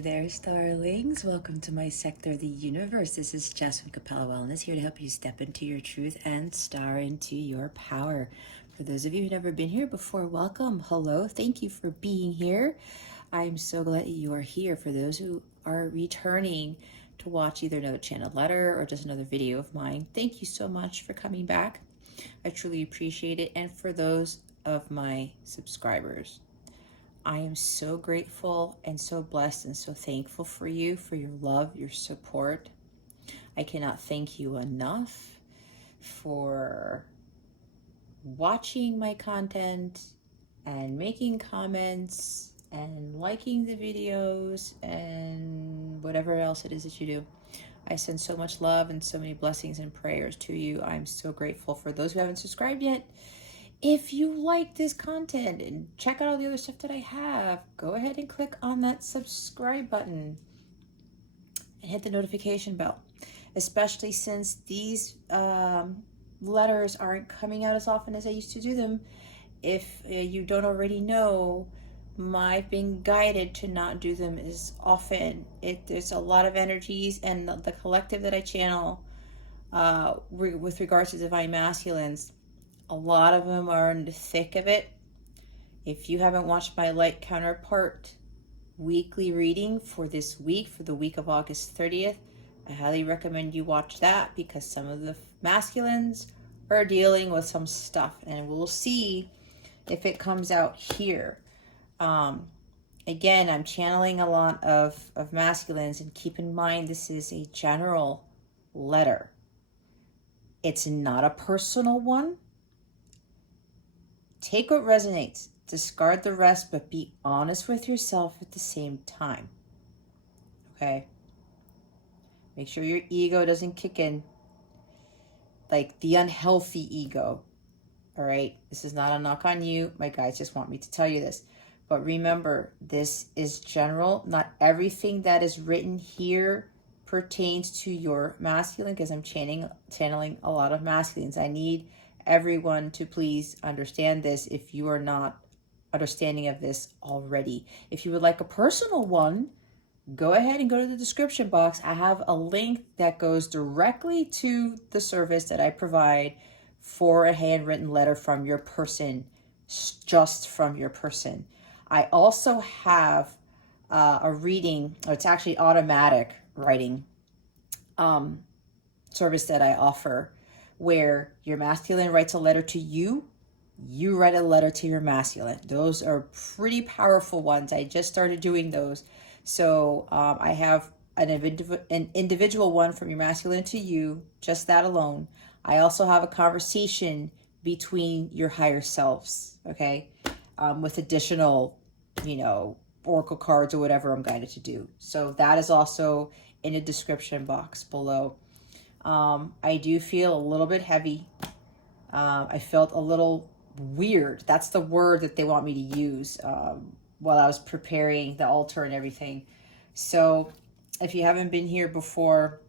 Hi there, starlings. Welcome to my sector of the universe. This is Jess from Capella Wellness, here to help you step into your truth and star into your power. For those of you who've never been here before, welcome. Hello. Thank you for being here. I'm so glad you are here. For those who are returning to watch either another channel letter or just another video of mine, thank you so much for coming back. I truly appreciate it. And for those of my subscribers, I am so grateful and so blessed and so thankful for you, for your love, your support. I cannot thank you enough for watching my content and making comments and liking the videos and whatever else it is that you do. I send so much love and so many blessings and prayers to you. I'm so grateful. For those who haven't subscribed yet, if you like this content and check out all the other stuff that I have, go ahead and click on that subscribe button and hit the notification bell, especially since these letters aren't coming out as often as I used to do them. If you don't already know, I've been guided to not do them as often. There's a lot of energies, and the collective that I channel with regards to divine masculines, a lot of them are in the thick of it. If you haven't watched my light counterpart weekly reading for this week, for the week of August 30th, I highly recommend you watch that, because some of the masculines are dealing with some stuff, and we'll see if it comes out here. Again, I'm channeling a lot of masculines, and keep in mind, this is a general letter. It's not a personal one. Take what resonates, discard the rest, but be honest with yourself at the same time. Okay? Make sure your ego doesn't kick in, like the unhealthy ego. All right? This is not a knock on you. My guides just want me to tell you this. But remember, this is general. Not everything that is written here pertains to your masculine, because I'm channeling a lot of masculines. I need everyone to please understand this if you are not understanding of this already. If you would like a personal one, go ahead and go to the description box. I have a link that goes directly to the service that I provide for a handwritten letter from your person, just from your person. I also have a reading, or it's actually automatic writing service that I offer, where your masculine writes a letter to you, you write a letter to your masculine. Those are pretty powerful ones. I just started doing those. So I have an individual one from your masculine to you, just that alone. I also have a conversation between your higher selves, okay? With additional, oracle cards or whatever I'm guided to do. So that is also in the description box below. I do feel a little bit heavy. I felt a little weird. That's the word that they want me to use while I was preparing the altar and everything. So if you haven't been here before,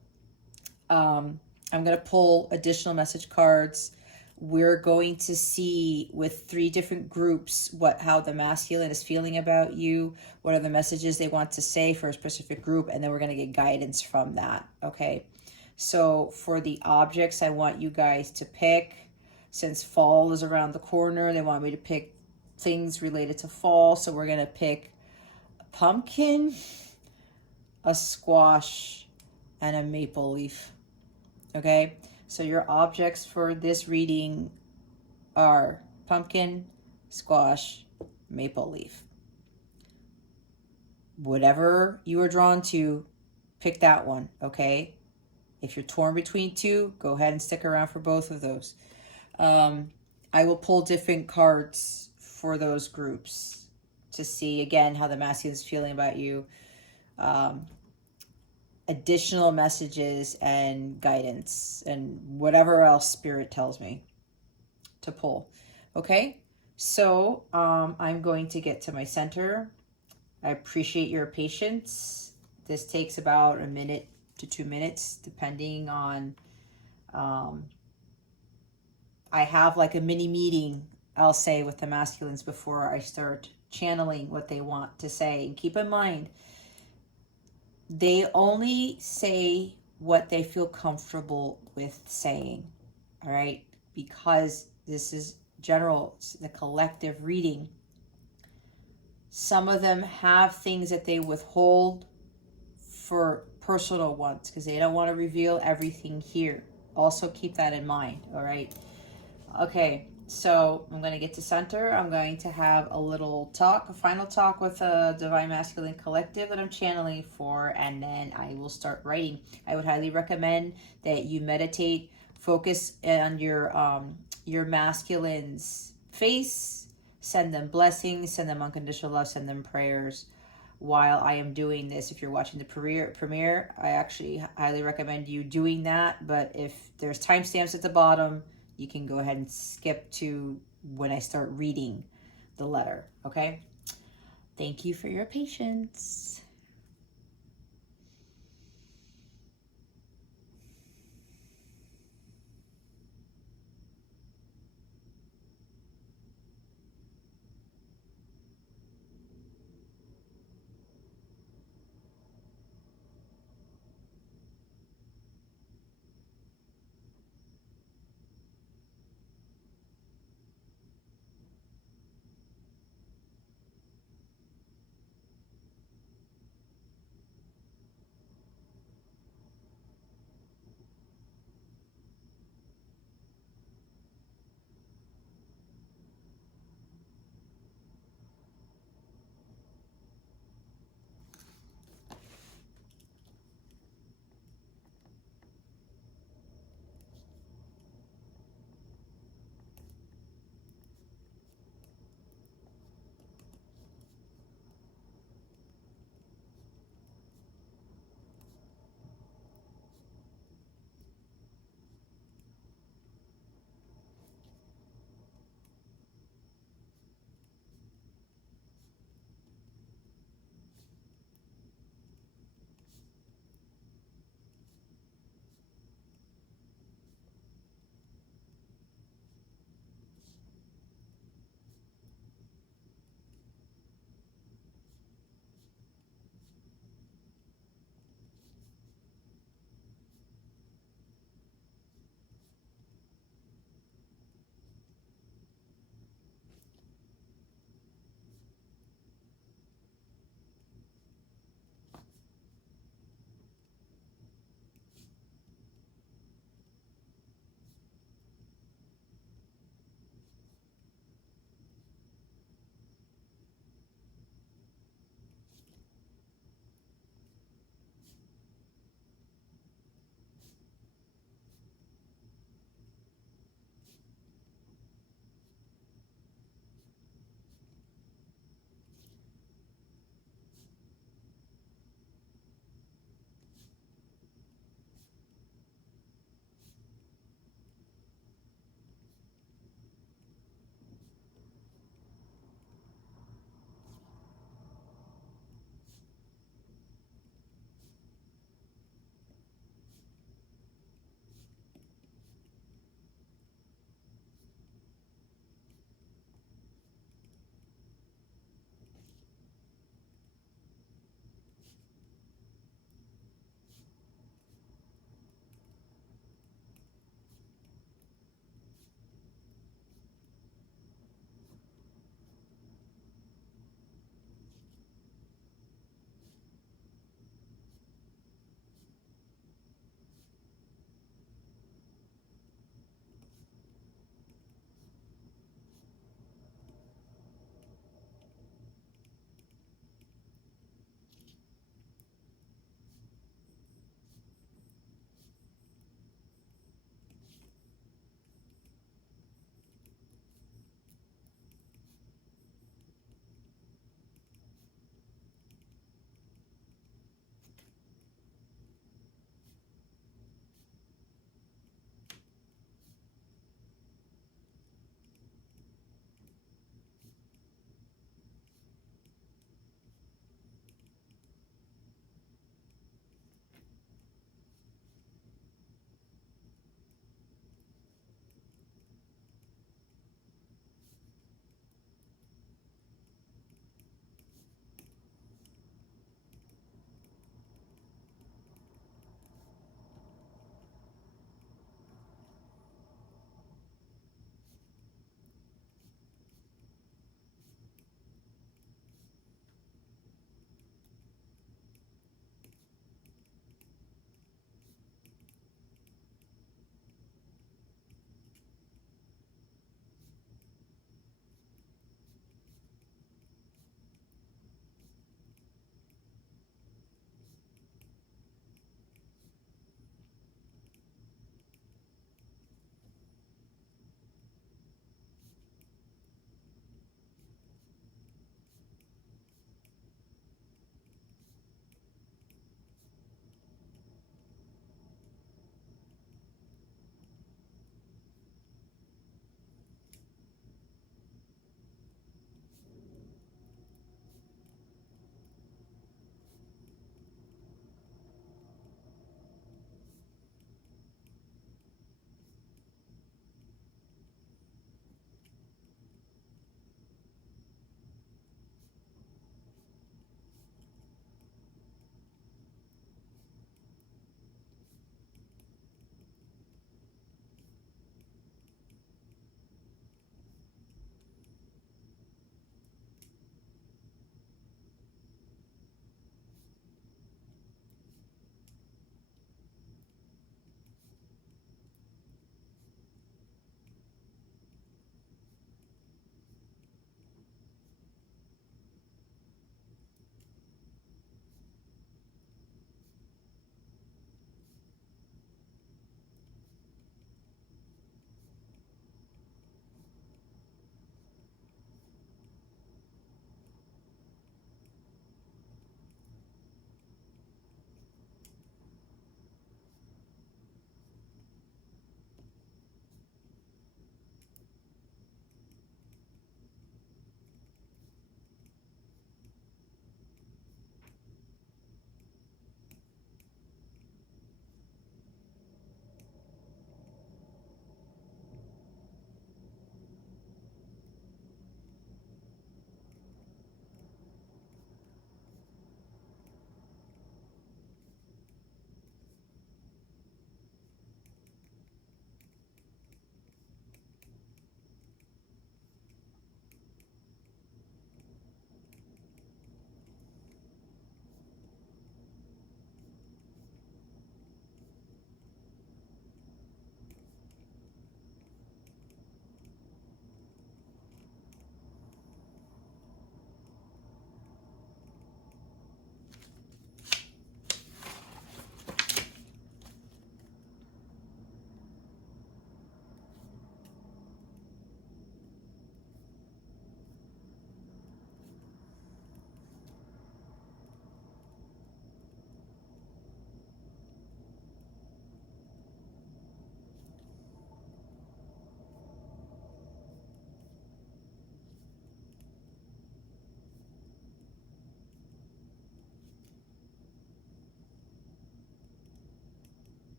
I'm going to pull additional message cards. We're going to see with 3 different groups how the masculine is feeling about you, what are the messages they want to say for a specific group, and then we're going to get guidance from that, okay? So for the objects, I want you guys to pick, since fall is around the corner, they want me to pick things related to fall. So we're going to pick a pumpkin, a squash, and a maple leaf. Okay? So your objects for this reading are pumpkin, squash, maple leaf. Whatever you are drawn to, pick that one, okay? If you're torn between 2, go ahead and stick around for both of those. I will pull different cards for those groups to see, again, how the masculine is feeling about you. Additional messages and guidance and whatever else Spirit tells me to pull. Okay? So I'm going to get to my center. I appreciate your patience. This takes about 1 minute to 2 minutes, depending on, I have like a mini meeting, I'll say, with the masculines before I start channeling what they want to say. And keep in mind, They only say what they feel comfortable with saying, all right? Because this is general, the collective reading. Some of them have things that they withhold for personal ones because they don't want to reveal everything here. Also keep that in mind, all right? Okay, so I'm going to get to center. I'm going to have a little talk, a final talk with a Divine Masculine Collective that I'm channeling for, and then I will start writing. I would highly recommend that you meditate, focus on your masculine's face, send them blessings, send them unconditional love, send them prayers. While I am doing this, if you're watching the premiere, I actually highly recommend you doing that. But if there's timestamps at the bottom, you can go ahead and skip to when I start reading the letter, okay? Thank you for your patience.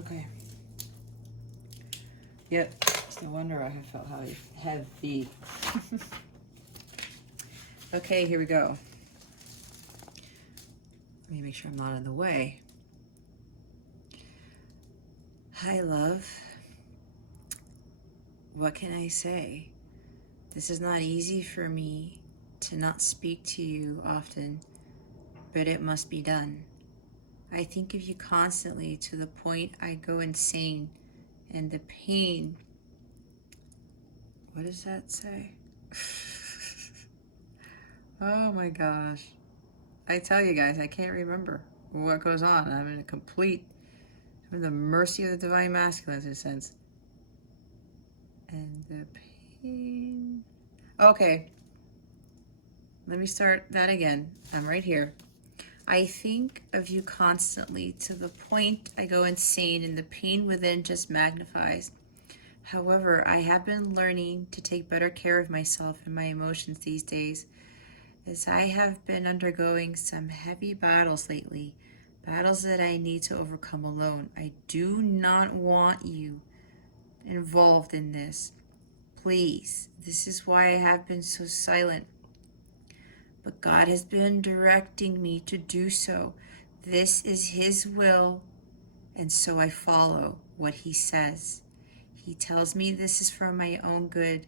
Okay. Yep. It's no wonder I have felt heavy. Okay, here we go. Let me make sure I'm not in the way. Hi, love. What can I say? This is not easy for me to not speak to you often, but it must be done. I think of you constantly to the point I go insane, and the pain. What does that say? Oh my gosh. I tell you guys, I can't remember what goes on. I'm in the mercy of the divine masculine in a sense. And the pain. Okay. Let me start that again. I'm right here. I think of you constantly to the point I go insane and the pain within just magnifies. However, I have been learning to take better care of myself and my emotions these days, as I have been undergoing some heavy battles lately, battles that I need to overcome alone. I do not want you involved in this. Please, this is why I have been so silent. But God has been directing me to do so. This is His will, and so I follow what He says. He tells me this is for my own good,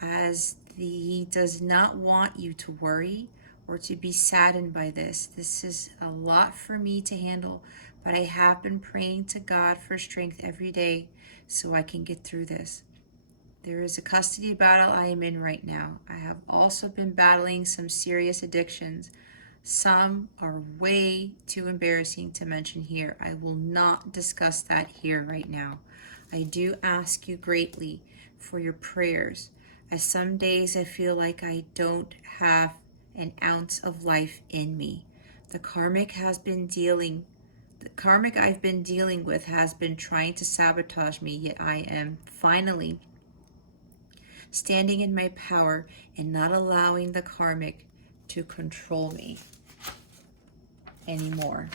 as He does not want you to worry or to be saddened by this. This is a lot for me to handle, but I have been praying to God for strength every day so I can get through this. There is a custody battle I am in right now. I have also been battling some serious addictions. Some are way too embarrassing to mention here. I will not discuss that here right now. I do ask you greatly for your prayers, as some days I feel like I don't have an ounce of life in me. The karmic I've been dealing with has been trying to sabotage me, yet I am finally standing in my power and not allowing the karmic to control me anymore.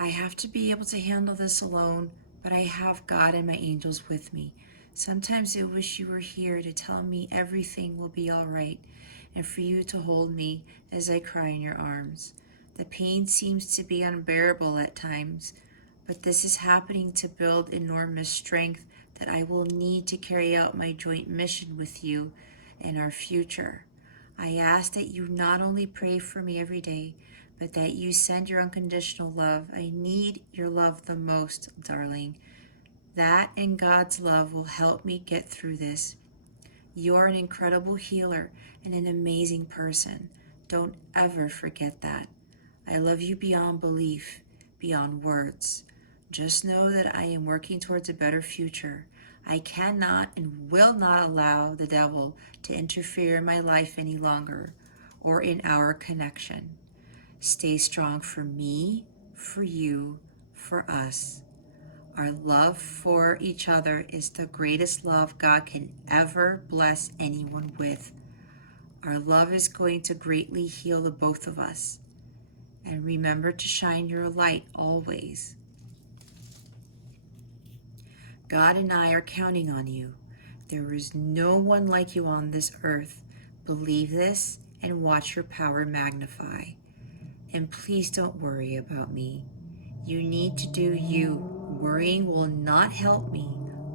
I have to be able to handle this alone, but I have God and my angels with me. Sometimes I wish you were here to tell me everything will be all right and for you to hold me as I cry in your arms. The pain seems to be unbearable at times, but this is happening to build enormous strength that I will need to carry out my joint mission with you in our future. I ask that you not only pray for me every day, but that you send your unconditional love. I need your love the most, darling. That and God's love will help me get through this. You are an incredible healer and an amazing person. Don't ever forget that. I love you beyond belief, beyond words. Just know that I am working towards a better future. I cannot and will not allow the devil to interfere in my life any longer or in our connection. Stay strong for me, for you, for us. Our love for each other is the greatest love God can ever bless anyone with. Our love is going to greatly heal the both of us. And remember to shine your light always. God and I are counting on you. There is no one like you on this earth. Believe this and watch your power magnify. And please don't worry about me. You need to do you. Worrying will not help me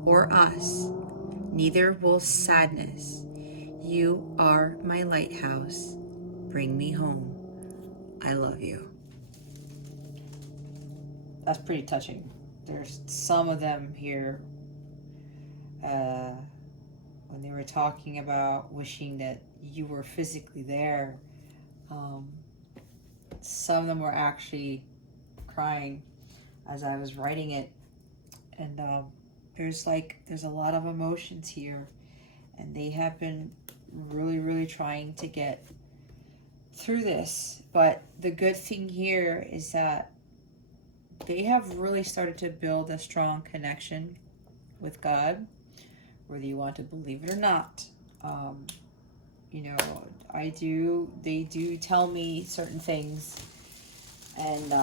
or us. Neither will sadness. You are my lighthouse. Bring me home. I love you. That's pretty touching. There's some of them here when they were talking about wishing that you were physically there. Some of them were actually crying as I was writing it, and there's a lot of emotions here, and they have been really trying to get through this. But the good thing here is that they have really started to build a strong connection with God, whether you want to believe it or not. They do tell me certain things, and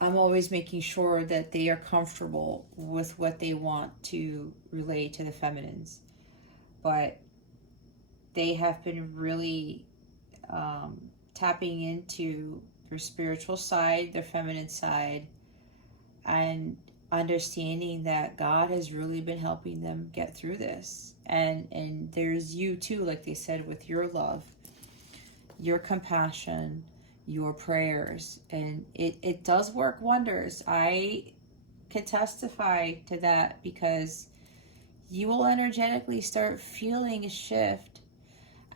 I'm always making sure that they are comfortable with what they want to relay to the feminines. But they have been really tapping into their spiritual side, their feminine side, and understanding that God has really been helping them get through this. And there's you too, like they said, with your love, your compassion, your prayers, and it does work wonders. I can testify to that because you will energetically start feeling a shift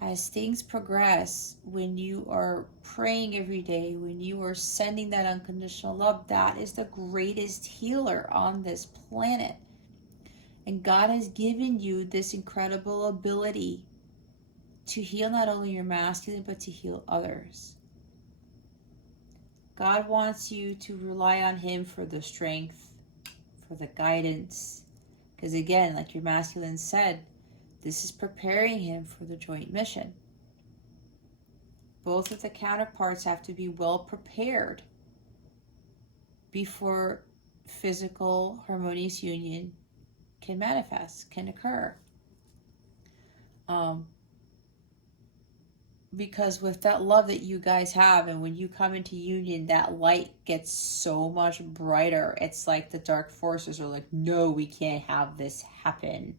as things progress. When you are praying every day, when you are sending that unconditional love, that is the greatest healer on this planet. And God has given you this incredible ability to heal not only your masculine, but to heal others. God wants you to rely on Him for the strength, for the guidance. Because again, like your masculine said, this is preparing him for the joint mission. Both of the counterparts have to be well prepared before physical harmonious union can manifest, can occur. Because with that love that you guys have, and when you come into union, that light gets so much brighter. It's like the dark forces are like, no, we can't have this happen.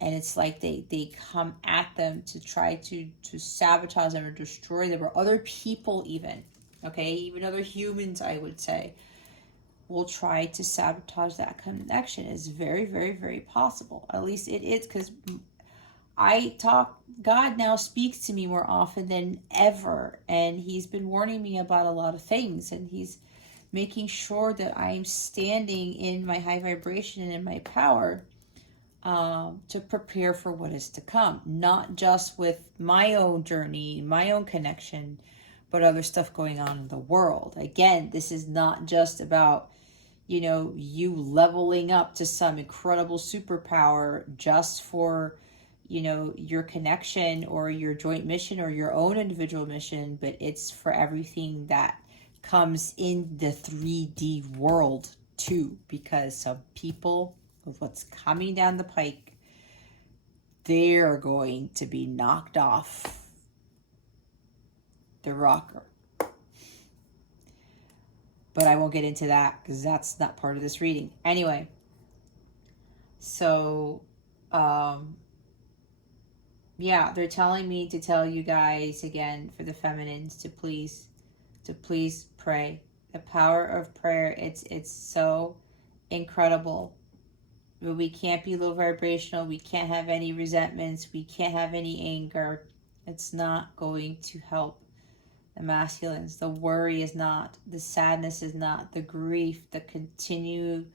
And it's like they come at them to try to sabotage them or destroy them, or other people even, okay? Even other humans, I would say, will try to sabotage that connection. It's very, very, very possible. At least it is, because God now speaks to me more often than ever, and He's been warning me about a lot of things, and He's making sure that I'm standing in my high vibration and in my power, to prepare for what is to come, not just with my own journey, my own connection, but other stuff going on in the world. Again, this is not just about, you leveling up to some incredible superpower just for, your connection or your joint mission or your own individual mission, but it's for everything that comes in the 3D world too, because some people, with what's coming down the pike, they're going to be knocked off the rocker. But I won't get into that because that's not part of this reading. Anyway, so yeah, they're telling me to tell you guys again, for the feminines, to please pray. The power of prayer, it's so incredible. We can't be low vibrational. We can't have any resentments. We can't have any anger. It's not going to help the masculines. The worry is not. The sadness is not. The grief, the continuation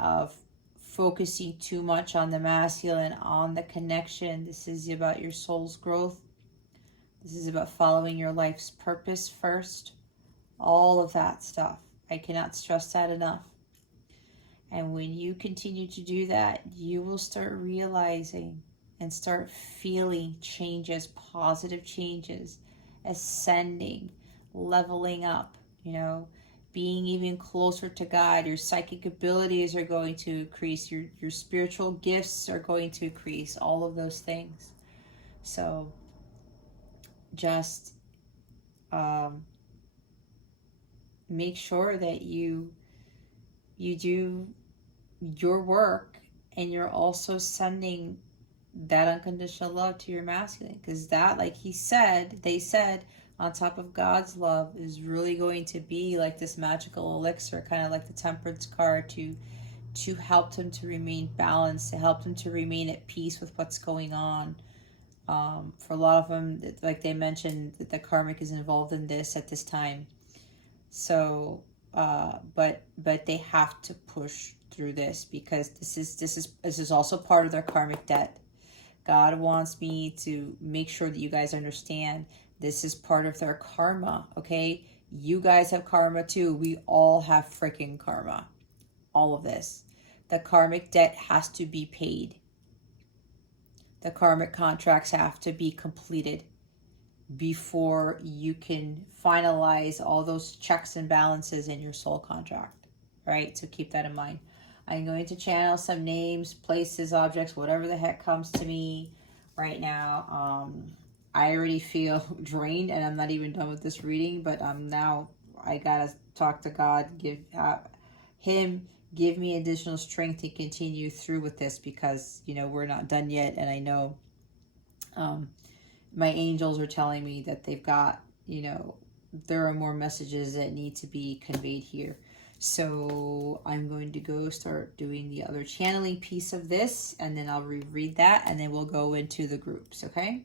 of focusing too much on the masculine, on the connection. This is about your soul's growth. This is about following your life's purpose first. All of that stuff. I cannot stress that enough. And when you continue to do that, you will start realizing and start feeling changes, positive changes, ascending, leveling up, being even closer to God. Your psychic abilities are going to increase. Your spiritual gifts are going to increase. All of those things. So just make sure that you do your work, and you're also sending that unconditional love to your masculine, because that, like they said, on top of God's love, is really going to be like this magical elixir, kind of like the Temperance card, to help them to remain balanced, to help them to remain at peace with what's going on. For a lot of them, like they mentioned, that the karmic is involved in this at this time. So but they have to push through this, because this is also part of their karmic debt. God wants me to make sure that you guys understand this is part of their karma, okay? You guys have karma too. We all have freaking karma. All of this. The karmic debt has to be paid. The karmic contracts have to be completed. before you can finalize all those checks and balances in your soul contract, right? So keep that in mind. I'm going to channel some names, places, objects, whatever the heck comes to me right now. I already feel drained and I'm not even done with this reading, but now I gotta talk to God, give him give me additional strength to continue through with this, because we're not done yet, and I know my angels are telling me that they've got, there are more messages that need to be conveyed here. So I'm going to go start doing the other channeling piece of this, and then I'll reread that, and then we'll go into the groups, okay?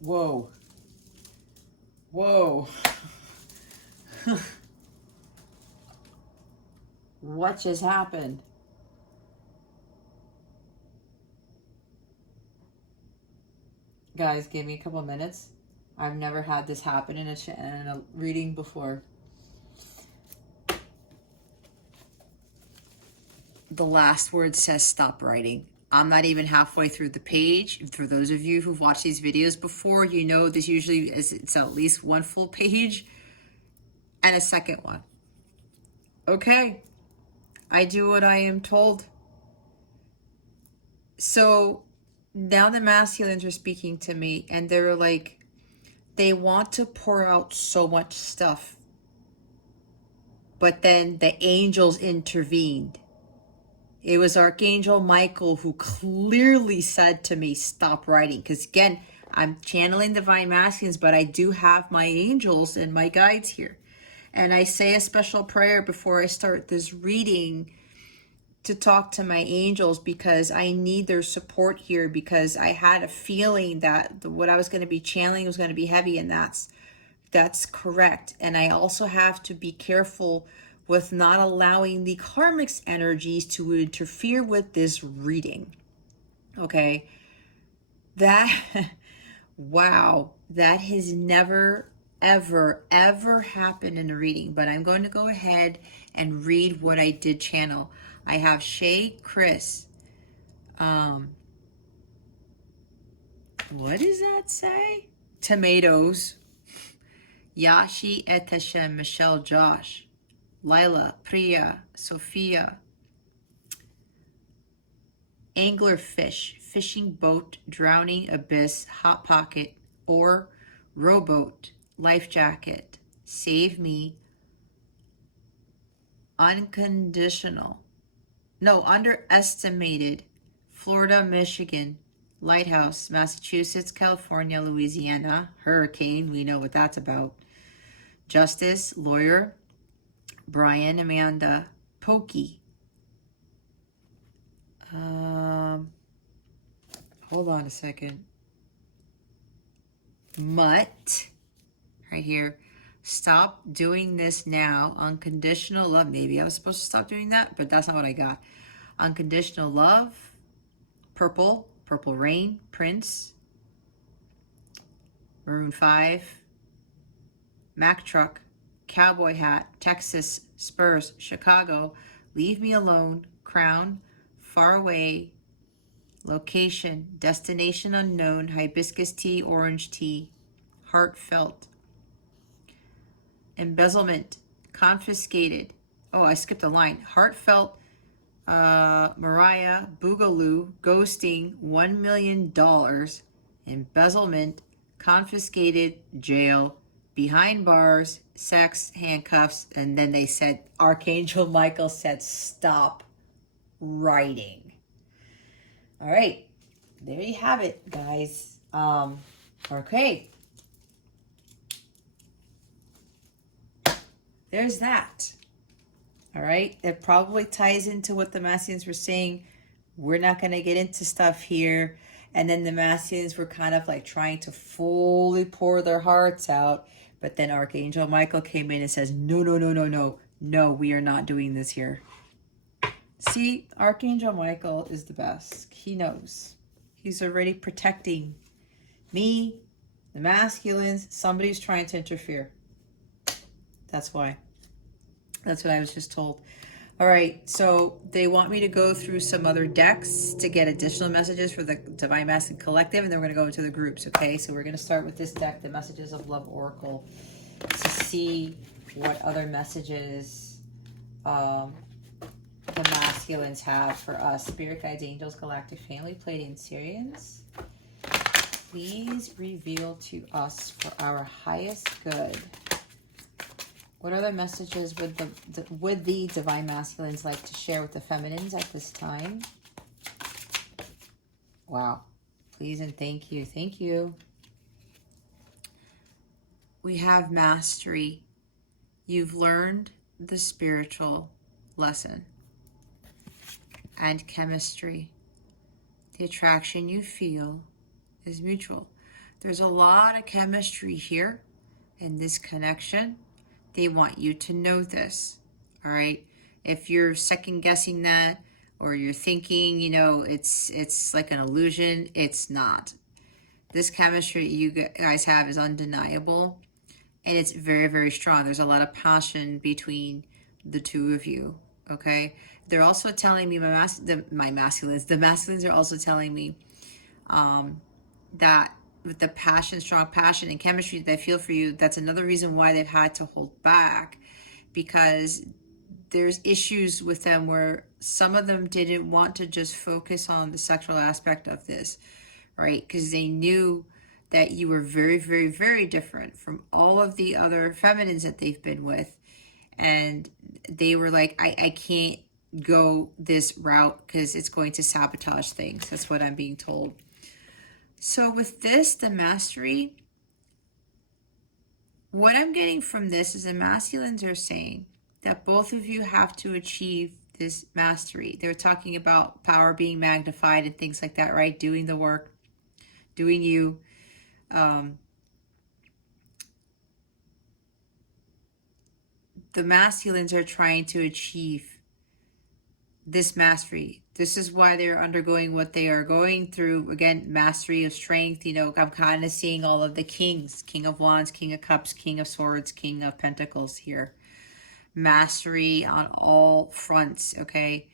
Whoa. Whoa. What just happened? Guys, give me a couple minutes. I've never had this happen in a reading before. the last word says stop writing. I'm not even halfway through the page. For those of you who've watched these videos before, you know this usually is, it's at least one full page and a second one. Okay, I do what I am told. So now the masculines are speaking to me and they're like, they want to pour out so much stuff. But then the angels intervened. It was Archangel Michael who clearly said to me, stop writing. Because again, I'm channeling divine masculines, but I do have my angels and my guides here. And I say a special prayer before I start this reading to talk to my angels because I need their support here, because I had a feeling that what I was going to be channeling was going to be heavy, and that's correct. And I also have to be careful with not allowing the karmic's energies to interfere with this reading. Okay. That, wow, that has never, ever happened in a reading, but I'm going to go ahead and read what I did channel. I have Shay Chris. What does that say? Tomatoes. Yashi Eteshem, Michelle Josh, Lila, Priya, Sophia, Anglerfish, Fishing Boat, Drowning Abyss, Hot Pocket, or Rowboat, Life Jacket, Save Me, Underestimated, Florida, Michigan, Lighthouse, Massachusetts, California, Louisiana, Hurricane, we know what that's about, Justice, Lawyer, Brian, Amanda, Pokey. Hold on a second. Mutt, right here. Stop doing this now. Unconditional love. Maybe I was supposed to stop doing that, but that's not what I got. Unconditional love. Purple, Purple Rain, Prince. Maroon 5. Mack Truck, Cowboy Hat, Texas, Spurs, Chicago, Leave Me Alone, Crown, Far Away, Location, Destination Unknown, Hibiscus Tea, Orange Tea, Heartfelt, Embezzlement, Confiscated. Oh, I skipped a line. Heartfelt, Mariah, Boogaloo, Ghosting, $1 million, Embezzlement, Confiscated, Jail, Behind Bars, Sex, Handcuffs, and then they said, Archangel Michael said, stop writing. All right, there you have it, guys. Okay. There's that. All right, it probably ties into what the masculines were saying. We're not going to get into stuff here. And then the masculines were kind of like trying to fully pour their hearts out. But then Archangel Michael came in and says, no, no, no, no, no. No, we are not doing this here. See, Archangel Michael is the best. He knows. He's already protecting me, the masculines. Somebody's trying to interfere. That's why. That's what I was just told. All right, so they want me to go through some other decks to get additional messages for the Divine Masculine Collective, and then we're going to go into the groups, okay? So we're going to start with this deck, the Messages of Love Oracle, to see what other messages the masculines have for us. Spirit Guides, Angels, Galactic Family, Pleiadian Syrians, please reveal to us for our highest good. What other messages would the Divine Masculines like to share with the Feminines at this time? Wow. Please and thank you. Thank you. We have Mastery. You've learned the spiritual lesson. And Chemistry. The attraction you feel is mutual. There's a lot of chemistry here in this connection. They want you to know this, all right? If you're second guessing that, or you're thinking, you know, it's like an illusion, it's not. This chemistry you guys have is undeniable, and it's very, very strong. There's a lot of passion between the two of you, okay? They're also telling me, the masculines are also telling me that with the passion, strong passion and chemistry that I feel for you, that's another reason why they've had to hold back, because there's issues with them where some of them didn't want to just focus on the sexual aspect of this, right? Because they knew that you were very, very, very different from all of the other feminines that they've been with. And they were like, I can't go this route because it's going to sabotage things. That's what I'm being told. So with this, the mastery, what I'm getting from this is the masculines are saying that both of you have to achieve this mastery. They're talking about power being magnified and things like that, right? Doing the work, doing you. The masculines are trying to achieve this mastery. This is why they're undergoing what they are going through. Again, mastery of strength. You know, I'm kind of seeing all of the kings: King of Wands, King of Cups, King of Swords, King of Pentacles here. Mastery on all fronts, okay?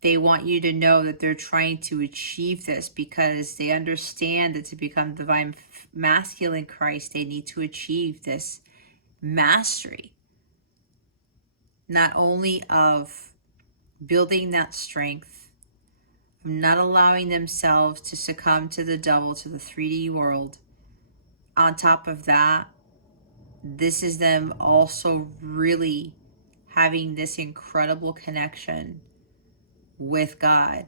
They want you to know that they're trying to achieve this because they understand that to become divine masculine Christ, they need to achieve this mastery. Not only of building that strength, not allowing themselves to succumb to the devil, to the 3D world. On top of that, this is them also really having this incredible connection with God,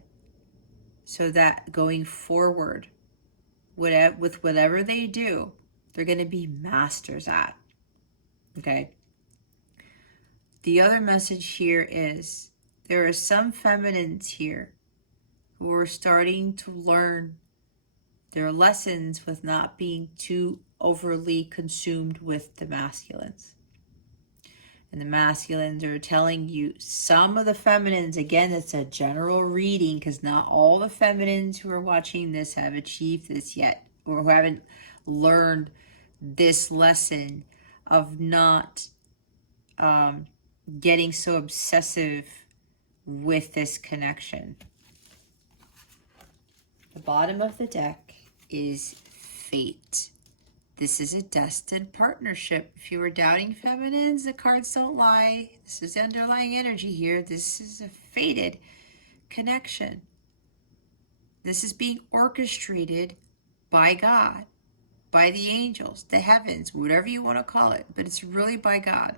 so that going forward, with whatever they do, they're going to be masters at. Okay. The other message here is there are some feminines here who are starting to learn their lessons with not being too overly consumed with the masculines. And the masculines are telling you, some of the feminines, again, it's a general reading because not all the feminines who are watching this have achieved this yet, or who haven't learned this lesson of not getting so obsessive with this connection. The bottom of the deck is fate. This is a destined partnership. If you were doubting feminines, the cards don't lie. This is the underlying energy here. This is a fated connection. This is being orchestrated by God, by the angels, the heavens, whatever you want to call it, but it's really by God.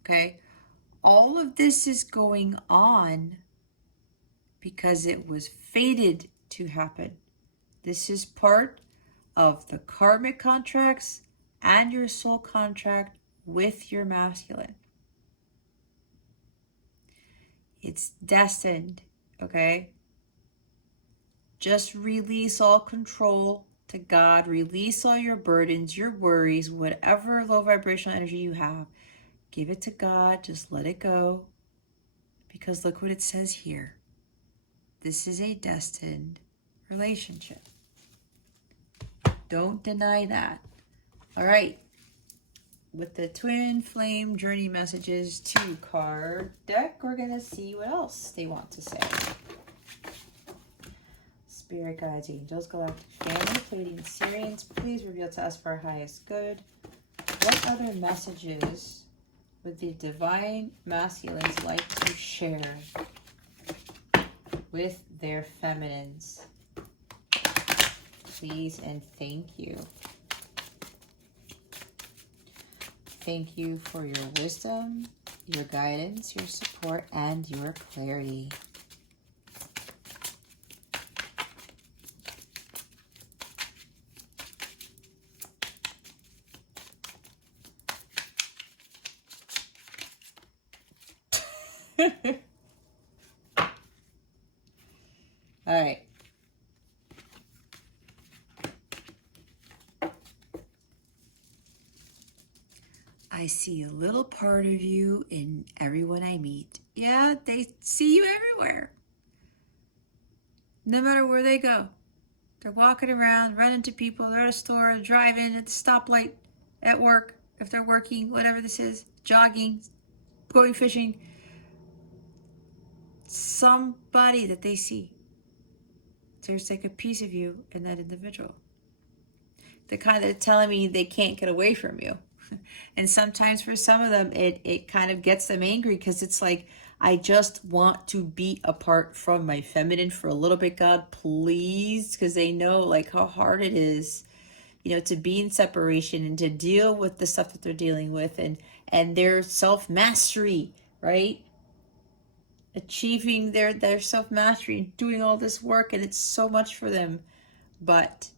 Okay? All of this is going on because it was fated to happen. This is part of the karmic contracts and your soul contract with your masculine. It's destined, okay? Just release all control to God. Release all your burdens, your worries, whatever low vibrational energy you have. Give it to God. Just let it go. Because look what it says here. This is a destined relationship. Don't deny that. All right. With the twin flame journey messages 2-card deck, we're going to see what else they want to say. Spirit guides, angels, galactic family, Pleiadian Syrians, please reveal to us for our highest good. What other messages would the divine masculines like to share with their feminines? Please and thank you. Thank you for your wisdom, your guidance, your support, and your clarity. All right. I see a little part of you in everyone I meet. Yeah, they see you everywhere. No matter where they go. They're walking around, running into people, they're at a store, driving, at the stoplight, at work, if they're working, whatever this is, jogging, going fishing, somebody that they see, there's like a piece of you in that individual. They're kind of telling me they can't get away from you. And sometimes for some of them, it kind of gets them angry because it's like, I just want to be apart from my feminine for a little bit, God, please. Because they know like how hard it is, you know, to be in separation and to deal with the stuff that they're dealing with, and their self-mastery, right? Achieving their self-mastery and doing all this work, and it's so much for them. But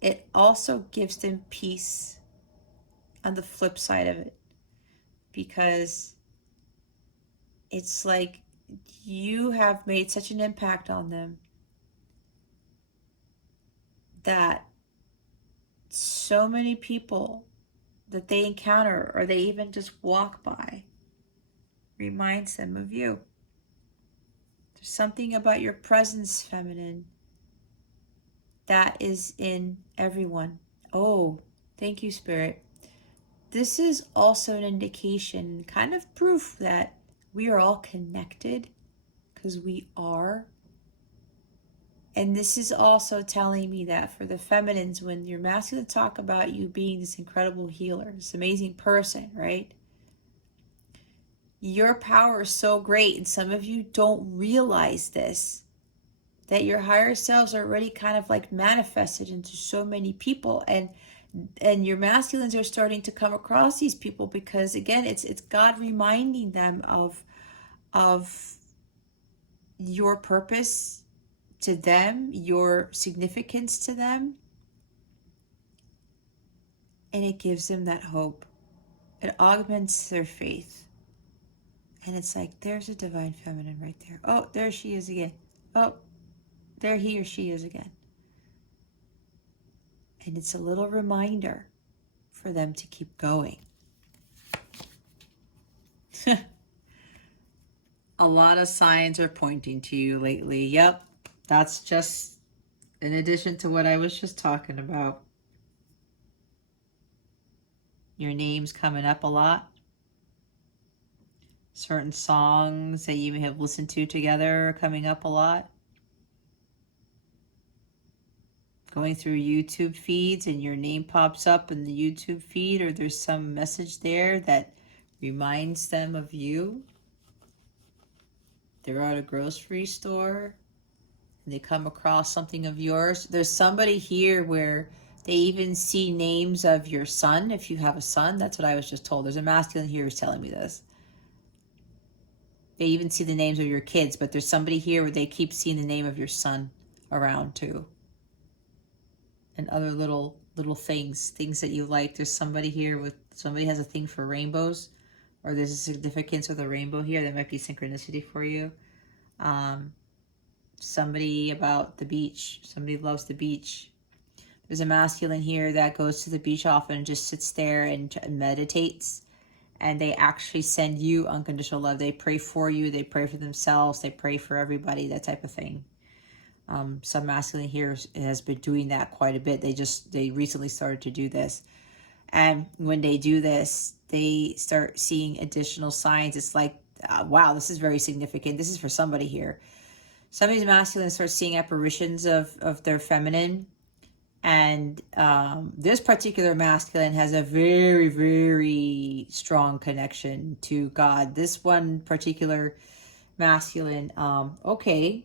it also gives them peace on the flip side of it, because it's like you have made such an impact on them that so many people that they encounter or they even just walk by reminds them of you. There's something about your presence, feminine, that is in everyone. Oh, thank you, Spirit. This is also an indication, kind of proof that we are all connected, because we are. And this is also telling me that for the feminines, when your masculine talk about you being this incredible healer, this amazing person, right? Your power is so great, and some of you don't realize this, that your higher selves are already kind of like manifested into so many people, and your masculines are starting to come across these people, because again, it's God reminding them of your purpose to them, your significance to them, and it gives them that hope. It augments their faith. And it's like, there's a divine feminine right there. Oh, there she is again. Oh, there he or she is again. And it's a little reminder for them to keep going. A lot of signs are pointing to you lately. Yep, that's just in addition to what I was just talking about. Your name's coming up a lot. Certain songs that you may have listened to together are coming up a lot. Going through YouTube feeds and your name pops up in the YouTube feed, or there's some message there that reminds them of you. They're at a grocery store and they come across something of yours. There's somebody here where they even see names of your son. If you have a son, that's what I was just told. There's a masculine here who's telling me this. They even see the names of your kids, but there's somebody here where they keep seeing the name of your son around too. And other little things that you like. There's somebody here with, somebody has a thing for rainbows, or there's a significance with a rainbow here. That might be synchronicity for you. Somebody about the beach. Somebody loves the beach. There's a masculine here that goes to the beach often and just sits there and meditates. And they actually send you unconditional love. They pray for you. They pray for themselves. They pray for everybody, that type of thing. Some masculine here has been doing that quite a bit. They recently started to do this. And when they do this, they start seeing additional signs. It's like, wow, this is very significant. This is for somebody here. Some of these masculines start seeing apparitions of their feminine. And this particular masculine has a very, very strong connection to God. This one particular masculine, okay.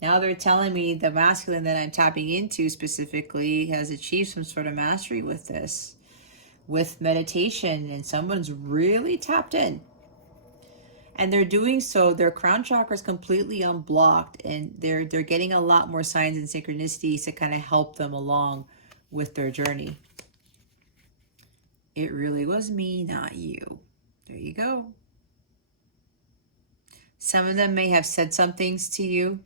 Now they're telling me the masculine that I'm tapping into specifically has achieved some sort of mastery with this, with meditation, and someone's really tapped in. And they're doing so, their crown chakra is completely unblocked, and they're getting a lot more signs and synchronicities to kind of help them along with their journey. It really was me, not you. There you go. Some of them may have said some things to you.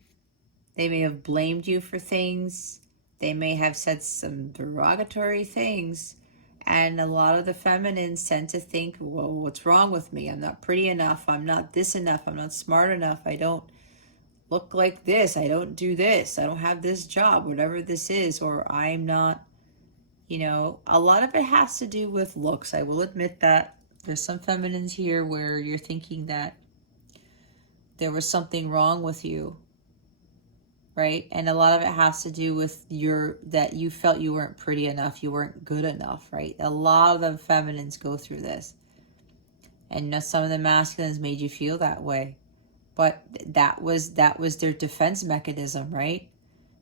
They may have blamed you for things. They may have said some derogatory things. And a lot of the feminines tend to think, well, what's wrong with me? I'm not pretty enough. I'm not this enough. I'm not smart enough. I don't look like this. I don't do this. I don't have this job, whatever this is. Or I'm not, a lot of it has to do with looks. I will admit that. There's some feminines here where you're thinking that there was something wrong with you, right? And a lot of it has to do with that you felt you weren't pretty enough, you weren't good enough, right? A lot of the feminines go through this. And some of the masculines made you feel that way. But that was their defense mechanism, right?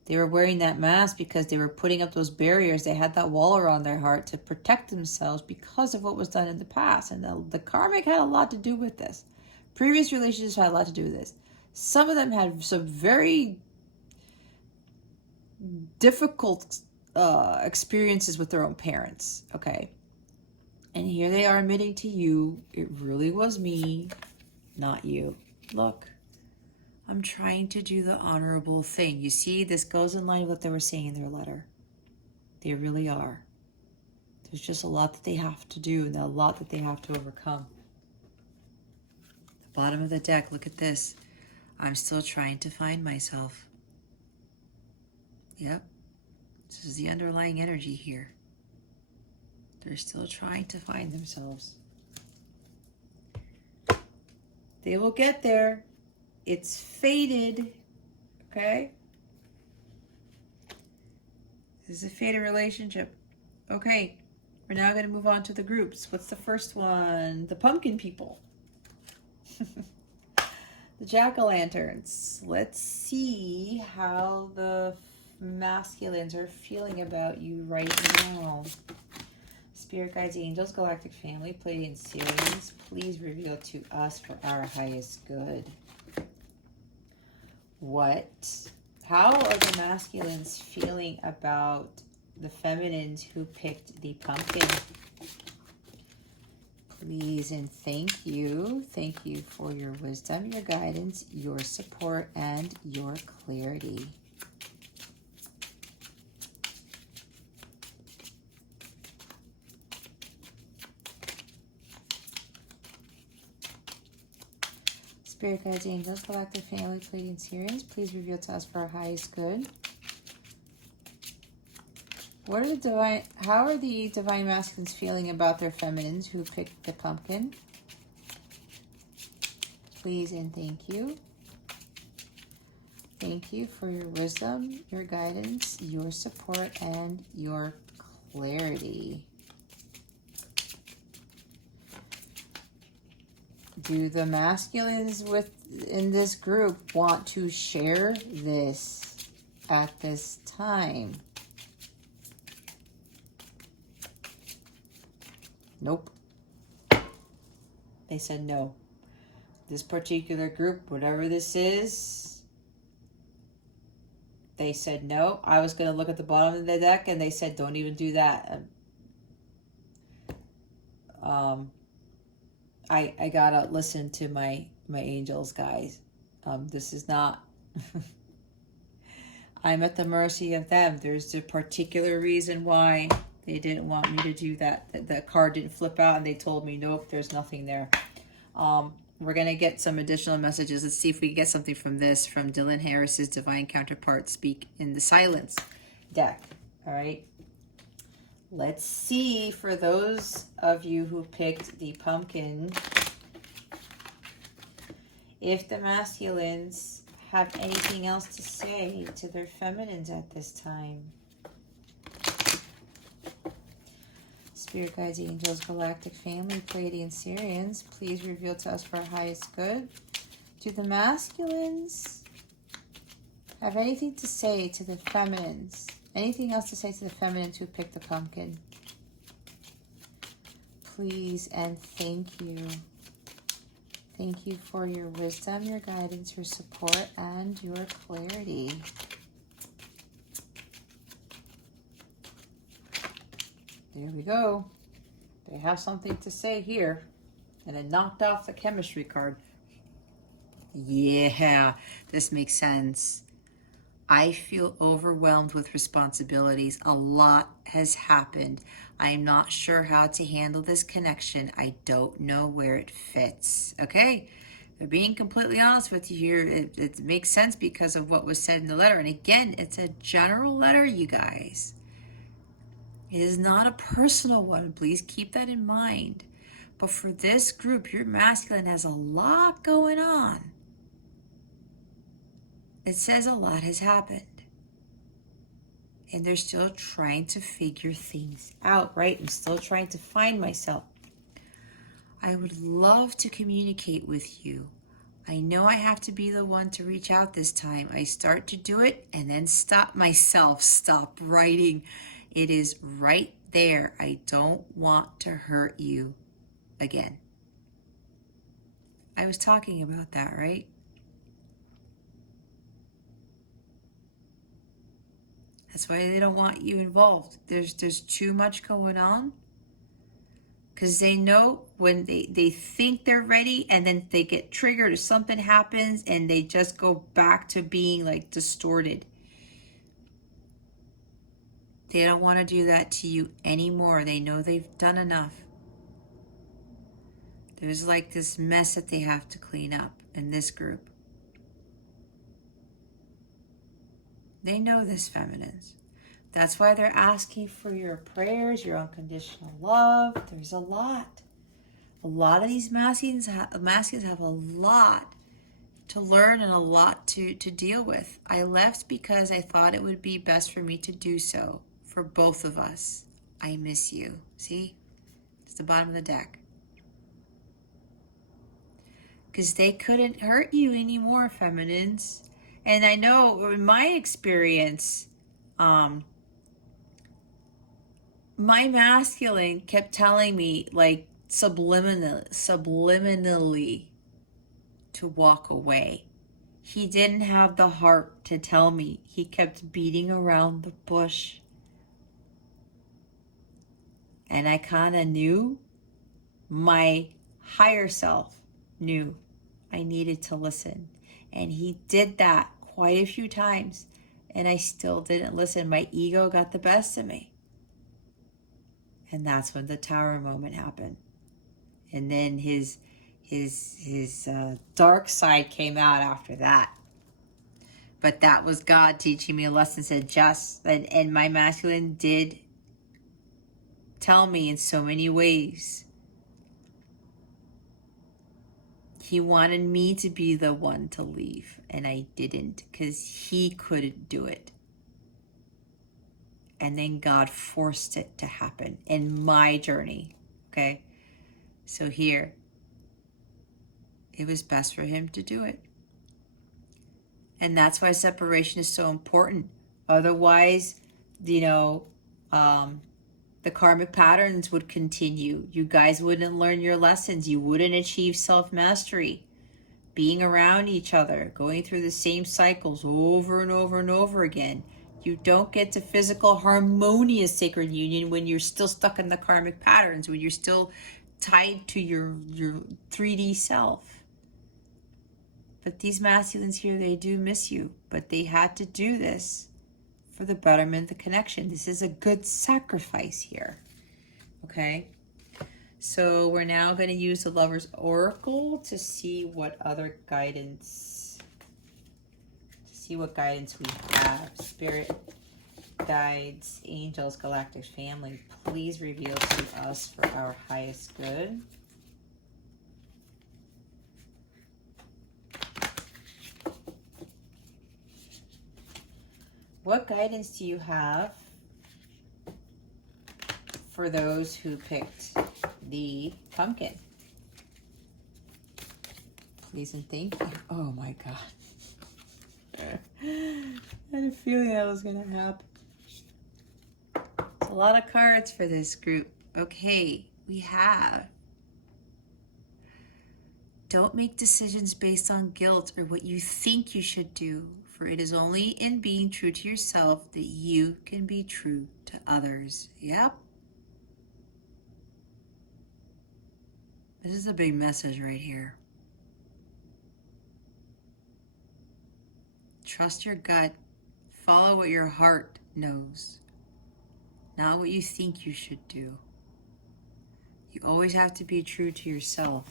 They were wearing that mask because they were putting up those barriers. They had that wall around their heart to protect themselves because of what was done in the past. And the karmic had a lot to do with this. Previous relationships had a lot to do with this. Some of them had some very difficult experiences with their own parents, okay? And here they are admitting to you, it really was me, not you. Look, I'm trying to do the honorable thing. You see, this goes in line with what they were saying in their letter. They really are. There's just a lot that they have to do and a lot that they have to overcome. The bottom of the deck, look at this. I'm still trying to find myself. Yep. This is the underlying energy here. They're still trying to find themselves. They will get there. It's fated. Okay? This is a fated relationship. Okay. We're now going to move on to the groups. What's the first one? The pumpkin people. The jack-o'-lanterns. Let's see how the masculines are feeling about you right now. Spirit guides, angels, galactic family, Pleiadian series, please reveal to us for our highest good. How are the masculines feeling about the feminines who picked the pumpkin? Please and thank you. Thank you for your wisdom, your guidance, your support, and your clarity. Spirit guides, angels, galactic family, Pleiadian series, please reveal to us for our highest good. How are the divine masculines feeling about their feminines who picked the pumpkin? Please and thank you. Thank you for your wisdom, your guidance, your support, and your clarity. Do the masculines in this group want to share this at this time? Nope. They said no. This particular group, whatever this is, they said no. I was going to look at the bottom of the deck and they said don't even do that. I gotta listen to my angels, guys. This is not... I'm at the mercy of them. There's a particular reason why they didn't want me to do that. The card didn't flip out and they told me, nope, there's nothing there. We're going to get some additional messages. Let's see if we can get something from this, from Dylan Harris's Divine Counterpart Speak in the Silence deck. All right. Let's see, for those of you who picked the pumpkin, if the masculines have anything else to say to their feminines at this time. Spirit guides, angels, galactic family, Pleiadian Syrians, please reveal to us for our highest good. Do the masculines have anything to say to the feminines? Anything else to say to the feminines who picked the pumpkin? Please and thank you. Thank you for your wisdom, your guidance, your support, and your clarity. There we go. They have something to say here. And it knocked off the chemistry card. Yeah, this makes sense. I feel overwhelmed with responsibilities. A lot has happened. I'm not sure how to handle this connection. I don't know where it fits. Okay? They're being completely honest with you here. It makes sense because of what was said in the letter. And again, it's a general letter, you guys. It is not a personal one. Please keep that in mind. But for this group, your masculine has a lot going on. It says a lot has happened. And they're still trying to figure things out, right? I'm still trying to find myself. I would love to communicate with you. I know I have to be the one to reach out this time. I start to do it and then stop myself, stop writing. It is right there. I don't want to hurt you again. I was talking about that, right? That's why they don't want you involved. There's too much going on. Because they know when they think they're ready and then they get triggered or something happens and they just go back to being like distorted. They don't want to do that to you anymore. They know they've done enough. There's like this mess that they have to clean up in this group. They know this, feminines. That's why they're asking for your prayers, your unconditional love. There's a lot. A lot of these masculines have a lot to learn and a lot to deal with. I left because I thought it would be best for me to do so for both of us. I miss you. See? It's the bottom of the deck. Because they couldn't hurt you anymore, feminines. And I know in my experience, my masculine kept telling me, like, subliminally to walk away. He didn't have the heart to tell me. He kept beating around the bush. And I kind of knew, my higher self knew I needed to listen. And he did that quite a few times. And I still didn't listen. My ego got the best of me. And that's when the tower moment happened. And then his dark side came out after that. But that was God teaching me a lesson. Said and my masculine did tell me in so many ways. He wanted me to be the one to leave, and I didn't, because he couldn't do it. And then God forced it to happen in my journey, okay? So here, it was best for him to do it. And that's why separation is so important. Otherwise, the karmic patterns would continue. You guys wouldn't learn your lessons. You wouldn't achieve self-mastery. Being around each other, going through the same cycles over and over and over again. You don't get to physical, harmonious sacred union when you're still stuck in the karmic patterns, when you're still tied to your 3D self. But these masculines here, they do miss you. But they had to do this for the betterment of the connection. This is a good sacrifice here. Okay? So we're now going to use the Lover's Oracle to see what other guidance, we have. Spirit, guides, angels, galactic family, please reveal to us for our highest good. What guidance do you have for those who picked the pumpkin? Please and thank you. Oh my God. I had a feeling that was going to happen. It's a lot of cards for this group. Okay, we have. Don't make decisions based on guilt or what you think you should do, for it is only in being true to yourself that you can be true to others. Yep. This is a big message right here. Trust your gut. Follow what your heart knows, not what you think you should do. You always have to be true to yourself.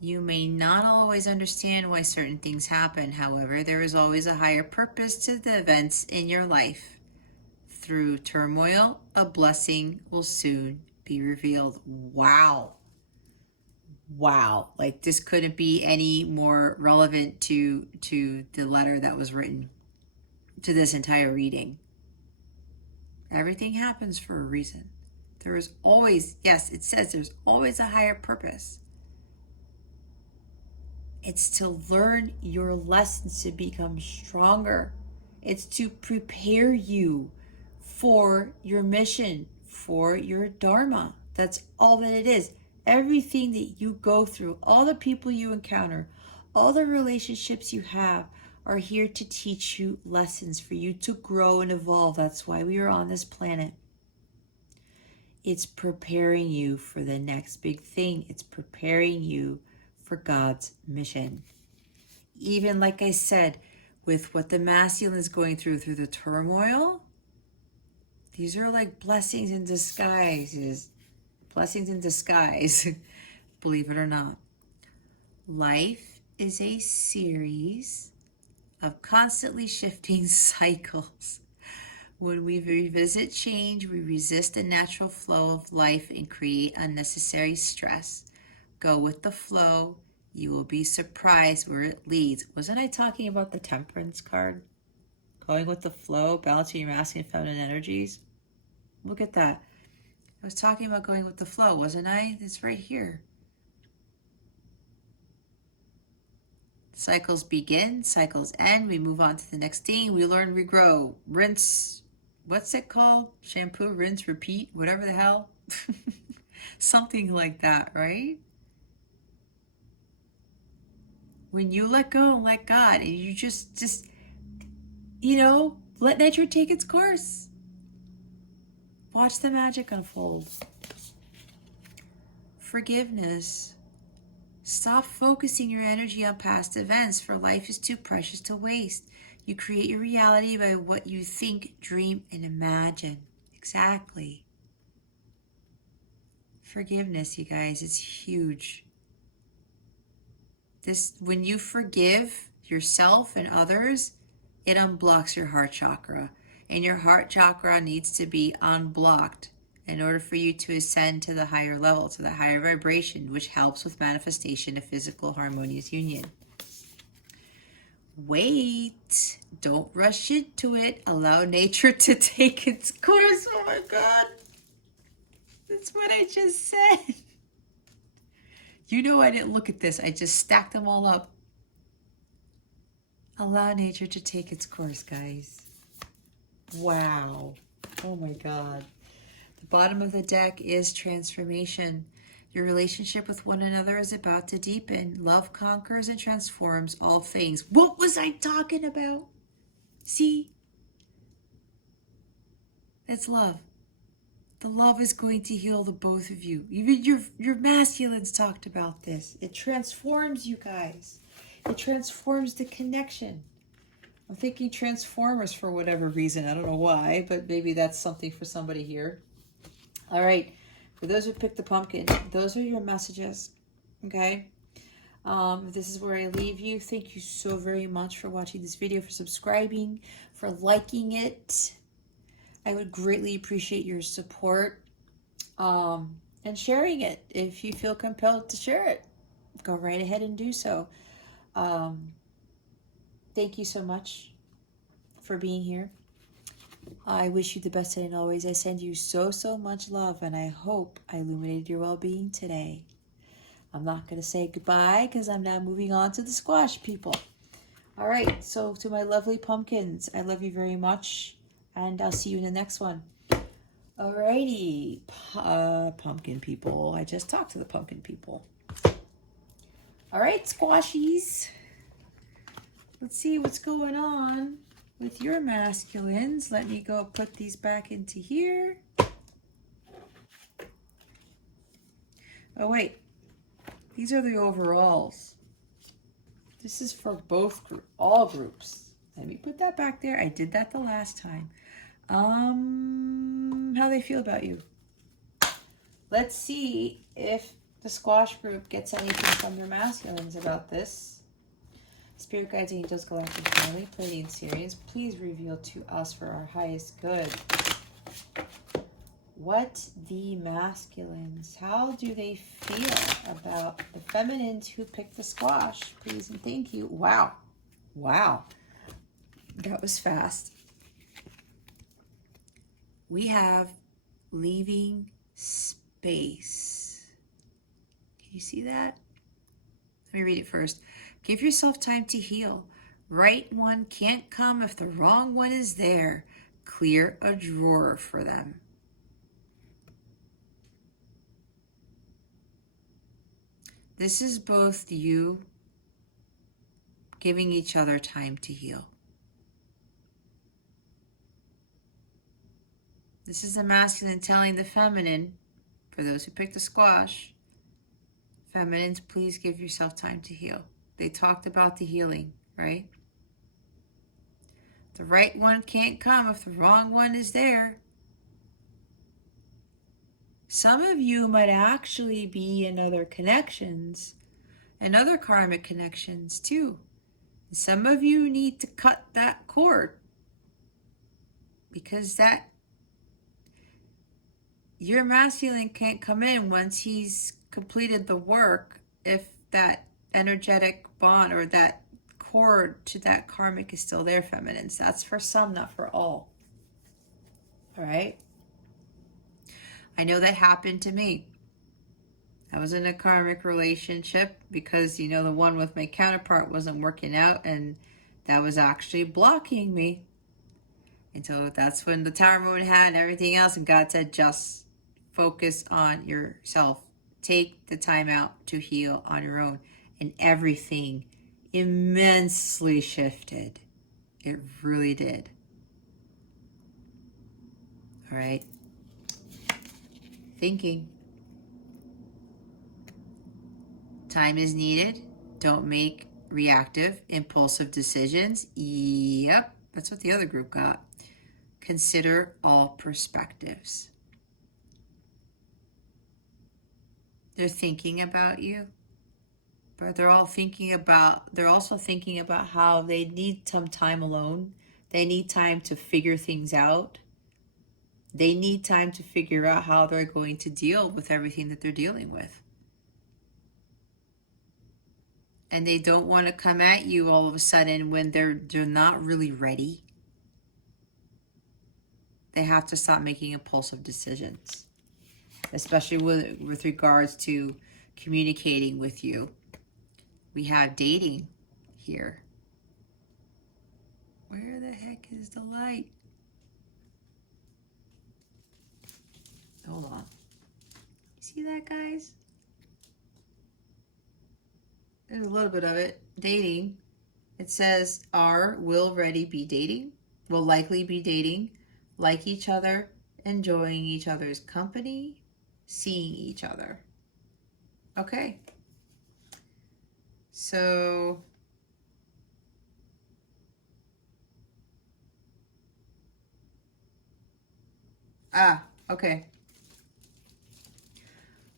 You may not always understand why certain things happen. However, there is always a higher purpose to the events in your life. Through turmoil, a blessing will soon be revealed. Wow. Wow. Like this couldn't be any more relevant to the letter that was written to this entire reading. Everything happens for a reason. There is always, yes, it says there's always a higher purpose. It's to learn your lessons to become stronger. It's to prepare you for your mission, for your dharma. That's all that it is. Everything that you go through, all the people you encounter, all the relationships you have are here to teach you lessons, for you to grow and evolve. That's why we are on this planet. It's preparing you for the next big thing. It's preparing you for God's mission. Even like I said, with what the masculine is going through the turmoil, these are like blessings in disguise. Blessings in disguise, believe it or not. Life is a series of constantly shifting cycles. When we revisit change, we resist the natural flow of life and create unnecessary stress. Go with the flow. You will be surprised where it leads. Wasn't I talking about the temperance card? Going with the flow, balancing your masculine and feminine energies. Look at that. I was talking about going with the flow, wasn't I? It's right here. Cycles begin, cycles end. We move on to the next thing. We learn, we grow. Rinse. What's it called? Shampoo, rinse, repeat, whatever the hell. Something like that, right? When you let go and let God, and you just let nature take its course. Watch the magic unfold. Forgiveness. Stop focusing your energy on past events, for life is too precious to waste. You create your reality by what you think, dream, and imagine. Exactly. Forgiveness, you guys, it's huge. When you forgive yourself and others, it unblocks your heart chakra. And your heart chakra needs to be unblocked in order for you to ascend to the higher level, to the higher vibration, which helps with manifestation of physical harmonious union. Wait, don't rush into it. Allow nature to take its course. Oh my God. That's what I just said. You know I didn't look at this. I just stacked them all up. Allow nature to take its course, guys. Wow. Oh my God. The bottom of the deck is transformation. Your relationship with one another is about to deepen. Love conquers and transforms all things. What was I talking about? See? It's love. The love is going to heal the both of you. Even your masculines talked about this. It transforms you guys. It transforms the connection. I'm thinking Transformers for whatever reason. I don't know why, but maybe that's something for somebody here. All right. For those who picked the pumpkin, those are your messages. Okay. This is where I leave you. Thank you so very much for watching this video, for subscribing, for liking it. I would greatly appreciate your support, and sharing it. If you feel compelled to share it, go right ahead and do so. Thank you so much for being here. I wish you the best today and always. I send you so much love, and I hope I illuminated your well-being today. I'm not going to say goodbye because I'm now moving on to the squash people. All right, so to my lovely pumpkins, I love you very much, and I'll see you in the next one. Alrighty, pumpkin people. I just talked to the pumpkin people. All right, squashies. Let's see what's going on with your masculines. Let me go put these back into here. Oh, wait. These are the overalls. This is for all groups. Let me put that back there. I did that the last time. How they feel about you. Let's see if the squash group gets anything from your masculines about this. Spirit guides, angels, galactic family, Pleiadian Sirians, please reveal to us for our highest good what the masculines, how do they feel about the feminines who picked the squash? Please and thank you. Wow. Wow. That was fast. We have leaving space. Can you see that? Let me read it first. Give yourself time to heal. Right one can't come if the wrong one is there. Clear a drawer for them. This is both you giving each other time to heal. This is the masculine telling the feminine, for those who picked the squash, feminines, please give yourself time to heal. They talked about the healing, right? The right one can't come if the wrong one is there. Some of you might actually be in other connections and other karmic connections too. Some of you need to cut that cord because your masculine can't come in once he's completed the work if that energetic bond or that cord to that karmic is still there, feminines. That's for some, not for all. All right? I know that happened to me. I was in a karmic relationship because, the one with my counterpart wasn't working out, and that was actually blocking me. And so that's when the Tower Moon had everything else, and God said, just focus on yourself. Take the time out to heal on your own. And everything immensely shifted. It really did. All right. Thinking. Time is needed. Don't make reactive, impulsive decisions. Yep, that's what the other group got. Consider all perspectives. They're thinking about you, but they're also thinking about how they need some time alone. They need time to figure things out. They need time to figure out how they're going to deal with everything that they're dealing with. And they don't want to come at you all of a sudden when they're not really ready. They have to stop making impulsive decisions, especially with regards to communicating with you. We have dating here. Where the heck is the light? Hold on. See that, guys? There's a little bit of it. Dating. It says will likely be dating, like each other, enjoying each other's company, seeing each other. Okay. So okay.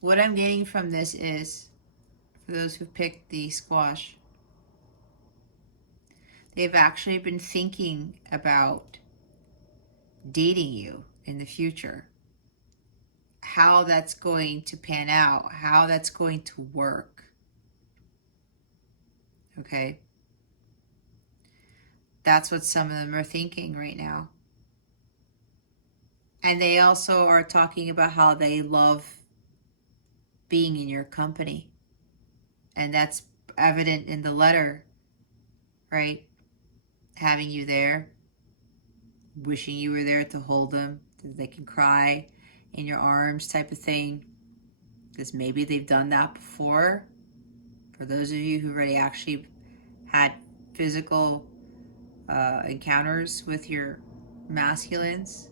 What I'm getting from this is, for those who picked the squash, they've actually been thinking about dating you in the future. How that's going to pan out, how that's going to work. Okay? That's what some of them are thinking right now. And they also are talking about how they love being in your company. And that's evident in the letter, right? Having you there, wishing you were there to hold them, that they can cry in your arms type of thing. Because maybe they've done that before. For those of you who already actually had physical encounters with your masculines.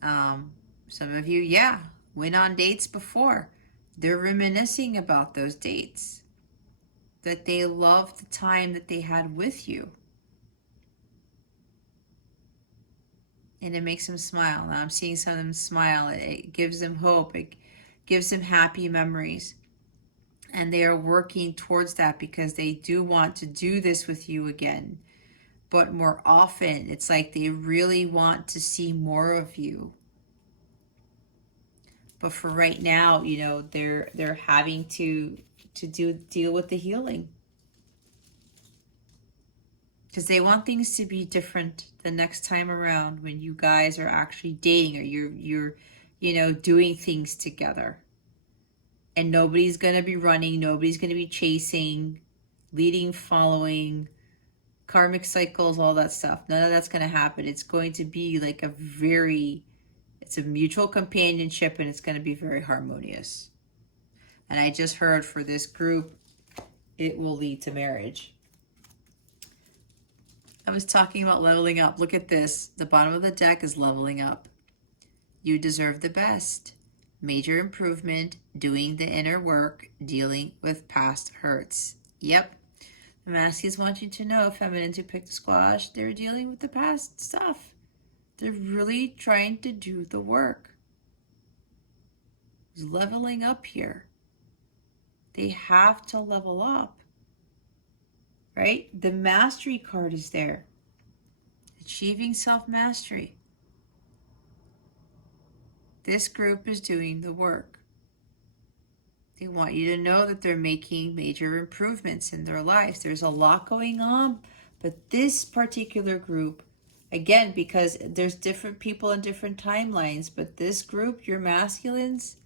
Some of you, went on dates before. They're reminiscing about those dates. That they love the time that they had with you. And it makes them smile. Now I'm seeing some of them smile. It gives them hope. It gives them happy memories. And they are working towards that because they do want to do this with you again. But more often, it's like they really want to see more of you. But for right now, you know, they're having to deal with the healing. Because they want things to be different the next time around when you guys are actually dating or you're you know, doing things together. And nobody's going to be running, nobody's going to be chasing, leading, following, karmic cycles, all that stuff. None of that's going to happen. It's going to be like it's a mutual companionship, and it's going to be very harmonious. And I just heard for this group, it will lead to marriage. I was talking about leveling up. Look at this. The bottom of the deck is leveling up. You deserve the best. Major improvement, doing the inner work, dealing with past hurts. Yep. The masculines want you to know, feminines who pick the squash, they're dealing with the past stuff. They're really trying to do the work. It's leveling up here. They have to level up. Right? The mastery card is there. Achieving self-mastery. This group is doing the work. They want you to know that they're making major improvements in their lives. There's a lot going on, but this particular group, again, because there's different people in different timelines, but this group, your masculines,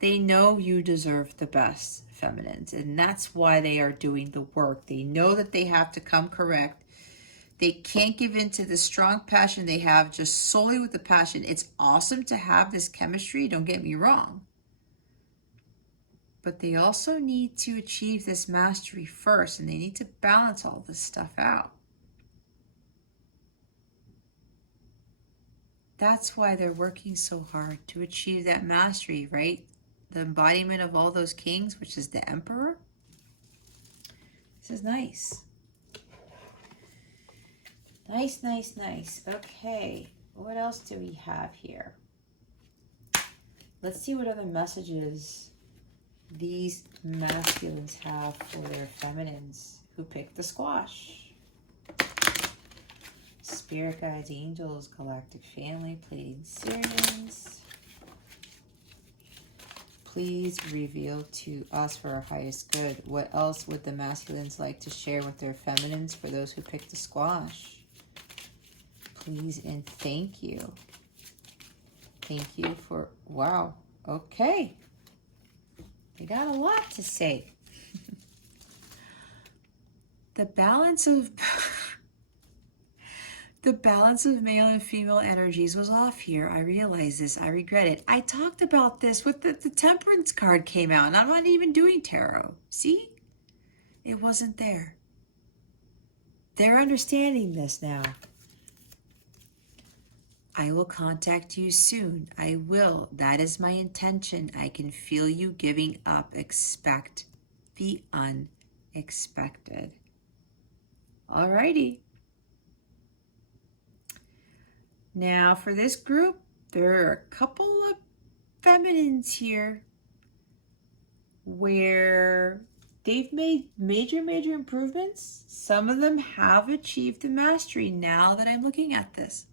they know you deserve the best, feminines, and that's why they are doing the work. They know that they have to come correct. They can't give in to the strong passion they have just solely with the passion. It's awesome to have this chemistry, don't get me wrong. But they also need to achieve this mastery first, and they need to balance all this stuff out. That's why they're working so hard to achieve that mastery, right? The embodiment of all those kings, which is the emperor. This is nice. Nice, nice, nice. Okay, what else do we have here? Let's see what other messages these masculines have for their feminines who pick the squash. Spirit guides, angels, galactic family, Pleiadian Sirians. Please reveal to us for our highest good. What else would the masculines like to share with their feminines for those who pick the squash? Please and thank you. Thank you for, wow, okay. They got a lot to say. The balance of male and female energies was off here. I realize this. I regret it. I talked about this with the temperance card came out, and I'm not even doing tarot. See? It wasn't there. They're understanding this now. I will contact you soon. I will. That is my intention. I can feel you giving up. Expect the unexpected. Alrighty. Now for this group, there are a couple of feminines here where they've made major improvements. Some of them have achieved the mastery now that I'm looking at this.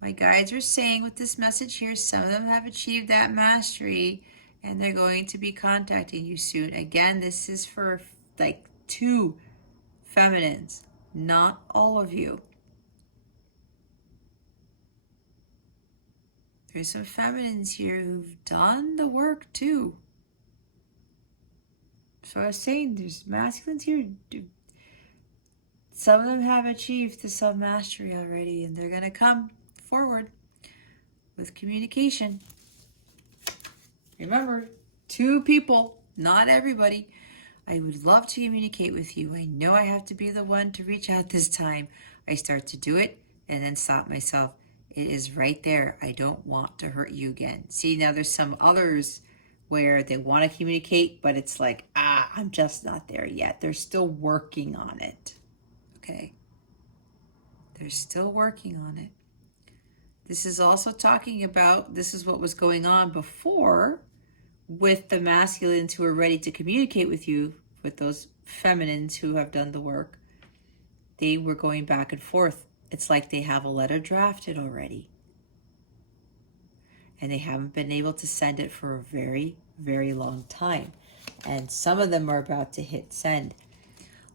My guides are saying with this message here, some of them have achieved that mastery and they're going to be contacting you soon. Again, this is for like 2 feminines, not all of you. There's some feminines here who've done the work too. So I was saying there's masculines here. Some of them have achieved the self-mastery already, and they're going to come forward with communication. Remember, 2 people, not everybody. I would love to communicate with you. I know I have to be the one to reach out this time. I start to do it and then stop myself. It is right there. I don't want to hurt you again. See, now there's some others where they want to communicate, but it's like, I'm just not there yet. They're still working on it. Okay? They're still working on it. This is also talking about, this is what was going on before with the masculines who are ready to communicate with you, with those feminines who have done the work. They were going back and forth. It's like they have a letter drafted already. and they haven't been able to send it for a very, very long time. And some of them are about to hit send.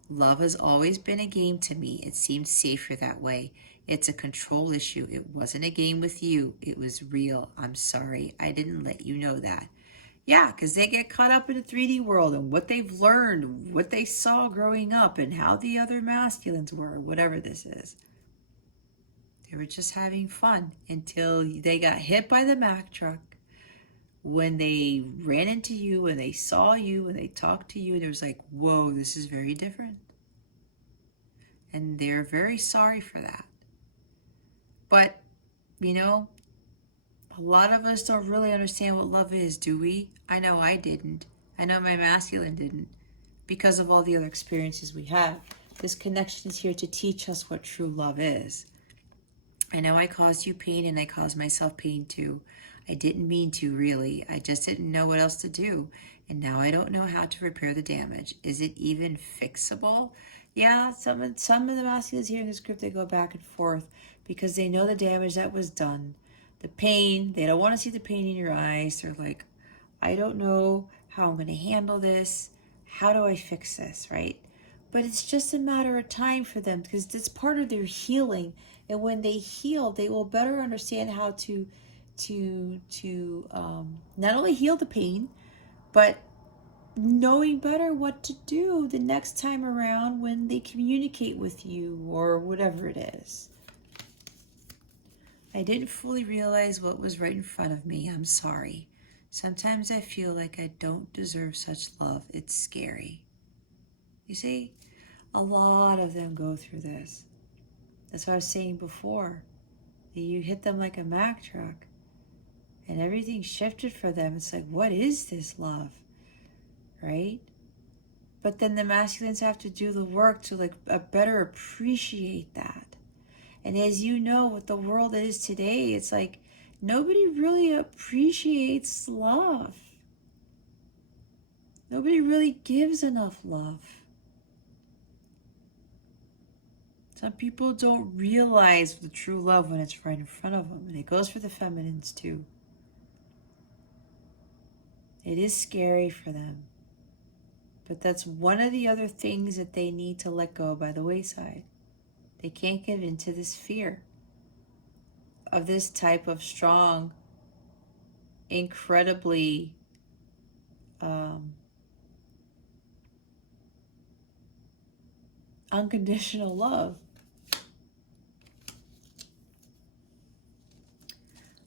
Love has always been a game to me. It seems safer that way. It's a control issue. It wasn't a game with you. It was real. I'm sorry. I didn't let you know that. Yeah, because they get caught up in the 3D world and what they've learned, what they saw growing up, and how the other masculines were, whatever this is. They were just having fun until they got hit by the Mack truck. When they ran into you and they saw you and they talked to you, and it was like, whoa, this is very different. And they're very sorry for that. But, you know, a lot of us don't really understand what love is, do we? I know I didn't. I know my masculine didn't, because of all the other experiences we have. This connection is here to teach us what true love is. I know I caused you pain, and I caused myself pain too. I didn't mean to, really. I just didn't know what else to do. And now I don't know how to repair the damage. Is it even fixable? Yeah, some of the masculines here in this group, they go back and forth because they know the damage that was done. The pain, they don't want to see the pain in your eyes. They're like, I don't know how I'm going to handle this. How do I fix this, right? But it's just a matter of time for them because it's part of their healing. And when they heal, they will better understand how to not only heal the pain, but knowing better what to do the next time around when they communicate with you or whatever it is. I didn't fully realize what was right in front of me. I'm sorry. Sometimes I feel like I don't deserve such love. It's scary. You see, a lot of them go through this. That's what I was saying before. You hit them like a Mack truck and everything shifted for them. It's like, what is this love? Right? But then the masculines have to do the work to better appreciate that. And as you know, with the world that is today, it's like nobody really appreciates love. Nobody really gives enough love. Some people don't realize the true love when it's right in front of them. And it goes for the feminines too. It is scary for them. But that's one of the other things that they need to let go by the wayside. They can't give into this fear of this type of strong, incredibly unconditional love.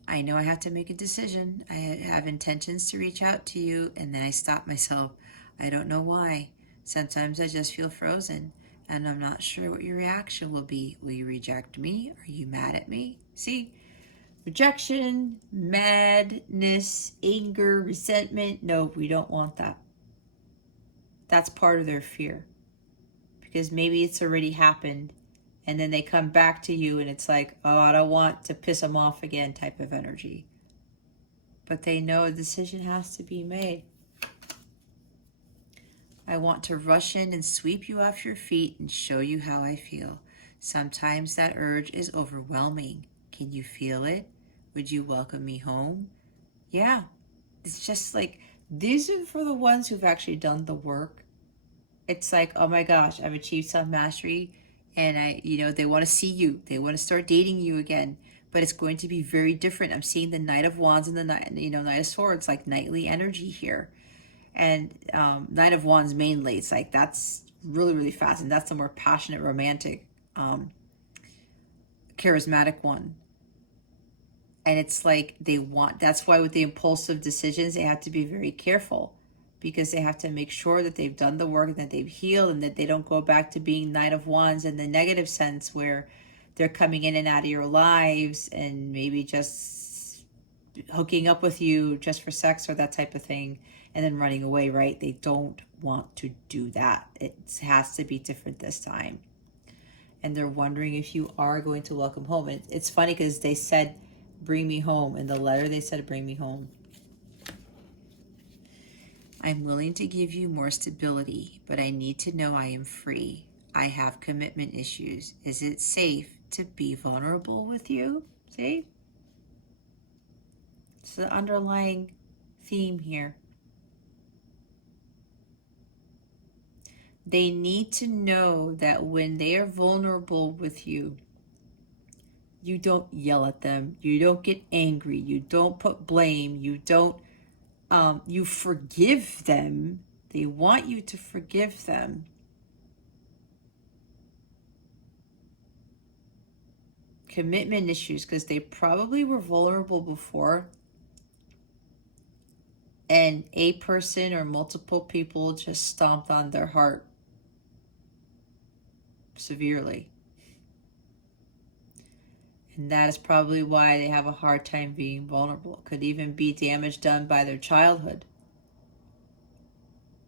I know I have to make a decision. I have intentions to reach out to you, and then I stop myself. I don't know why. Sometimes I just feel frozen, and I'm not sure what your reaction will be. Will you reject me? Are you mad at me? See, rejection, madness, anger, resentment. No, we don't want that. That's part of their fear. Because maybe it's already happened, and then they come back to you and it's like, oh, I don't want to piss them off again type of energy. But they know a decision has to be made. I want to rush in and sweep you off your feet and show you how I feel. Sometimes that urge is overwhelming. Can you feel it? Would you welcome me home? Yeah. It's just like, these are for the ones who've actually done the work. It's like, oh my gosh, I've achieved self-mastery, and they want to see you. They want to start dating you again, but it's going to be very different. I'm seeing the Knight of Wands and the Knight of Swords, like knightly energy here. And Knight of Wands mainly, it's like, that's really, really fast. And that's the more passionate, romantic, charismatic one. And it's like that's why with the impulsive decisions, they have to be very careful, because they have to make sure that they've done the work and that they've healed, and that they don't go back to being Knight of Wands in the negative sense where they're coming in and out of your lives and maybe just hooking up with you just for sex or that type of thing and then running away, right? They don't want to do that. It has to be different this time. And they're wondering if you are going to welcome home. It's funny because they said, bring me home. In the letter, they said, bring me home. I'm willing to give you more stability, but I need to know I am free. I have commitment issues. Is it safe to be vulnerable with you? See? It's the underlying theme here. They need to know that when they are vulnerable with you, you don't yell at them, you don't get angry, you don't put blame, you don't, you forgive them. They want you to forgive them. Commitment issues, because they probably were vulnerable before, and a person or multiple people just stomped on their heart severely. And that is probably why they have a hard time being vulnerable. Could even be damage done by their childhood,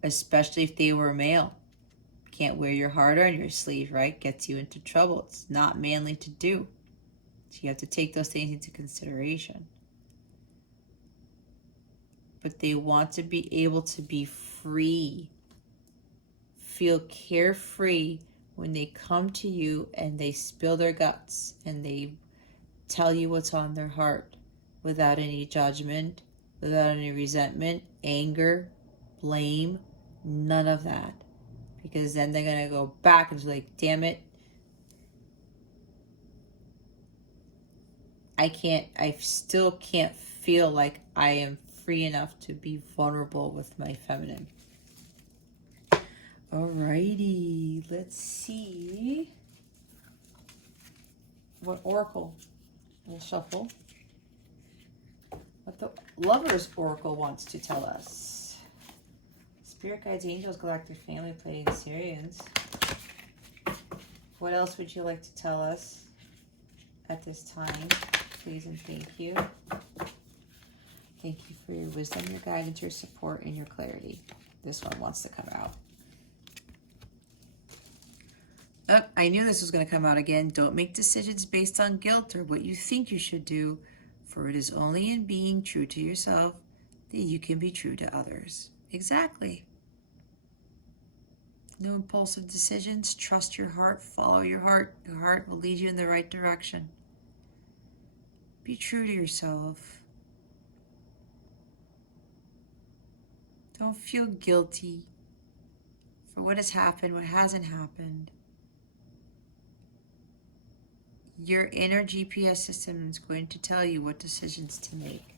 especially if they were male. Can't wear your heart on your sleeve, right? Gets you into trouble. It's not manly to do. So you have to take those things into consideration. But they want to be able to be free, feel carefree when they come to you and they spill their guts and they tell you what's on their heart without any judgment, without any resentment, anger, blame, none of that. Because then they're going to go back and be like, damn it, I still can't feel like I am free enough to be vulnerable with my feminine. Alrighty, let's see what oracle we'll shuffle. What the Lover's oracle wants to tell us. Spirit guides, angels, galactic family, playing Syrians. What else would you like to tell us at this time? Please and thank you. Thank you for your wisdom, your guidance, your support, and your clarity. This one wants to come out. Oh, I knew this was going to come out again. Don't make decisions based on guilt or what you think you should do, for it is only in being true to yourself that you can be true to others. Exactly. No impulsive decisions. Trust your heart. Follow your heart. Your heart will lead you in the right direction. Be true to yourself. Don't feel guilty for what has happened, what hasn't happened. Your inner GPS system is going to tell you what decisions to make.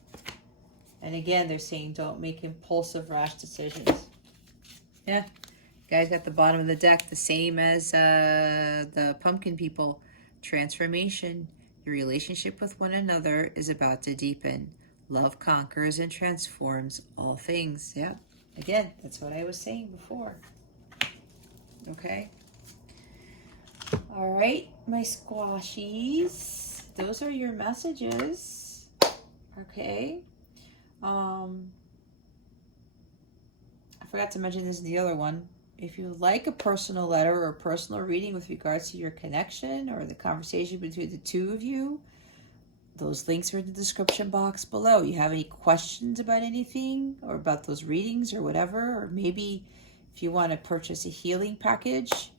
And again, they're saying don't make impulsive, rash decisions. Yeah, you guys got the bottom of the deck, the same as the pumpkin people. Transformation. Your relationship with one another is about to deepen. Love conquers and transforms all things. Yeah, again, that's what I was saying before. Okay. All right, my squashies. Those are your messages. Okay. I forgot to mention this in the other one. If you would like a personal letter or a personal reading with regards to your connection or the conversation between the two of you, those links are in the description box below. You have any questions about anything or about those readings or whatever, or maybe if you want to purchase a healing package,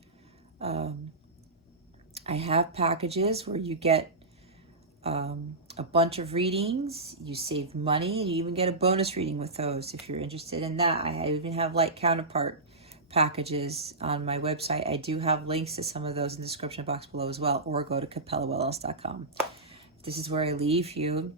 I have packages where you get a bunch of readings, you save money, and you even get a bonus reading with those if you're interested in that. I even have like counterpart packages on my website. I do have links to some of those in the description box below as well, or go to capellawellness.com. This is where I leave you.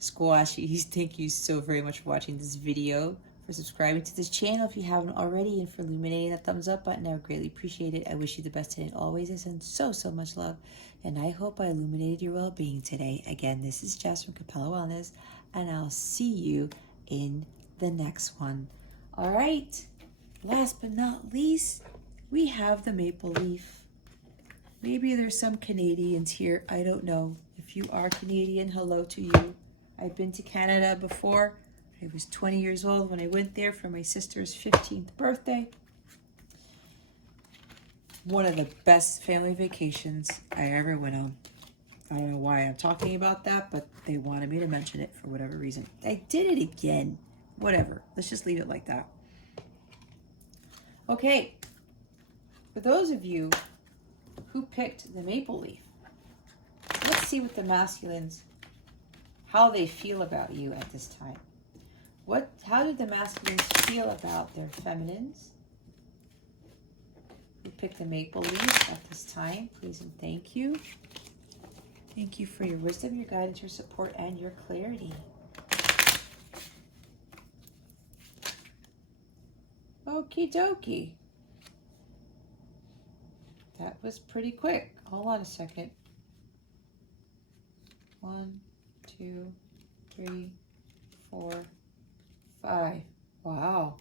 Squashies, thank you so very much for watching this video, for subscribing to this channel if you haven't already, and for illuminating that thumbs up button. I would greatly appreciate it. I wish you the best in it always. I send so much love, and I hope I illuminated your well-being today. Again, this is Jess from Capella Wellness, and I'll see you in the next one. All right, last but not least, we have the maple leaf. Maybe there's some Canadians here. I don't know. If you are Canadian, hello to you. I've been to Canada before. I was 20 years old when I went there for my sister's 15th birthday. One of the best family vacations I ever went on. I don't know why I'm talking about that, but they wanted me to mention it for whatever reason. I did it again. Whatever. Let's just leave it like that. Okay. For those of you who picked the maple leaf, let's see what the masculines how they feel about you at this time. How did the masculines feel about their feminines? We pick the make-believe at this time. Please and thank you. Thank you for your wisdom, your guidance, your support, and your clarity. Okie dokie. That was pretty quick. Hold on a second. 1, 2, 3, 4, 5. Wow.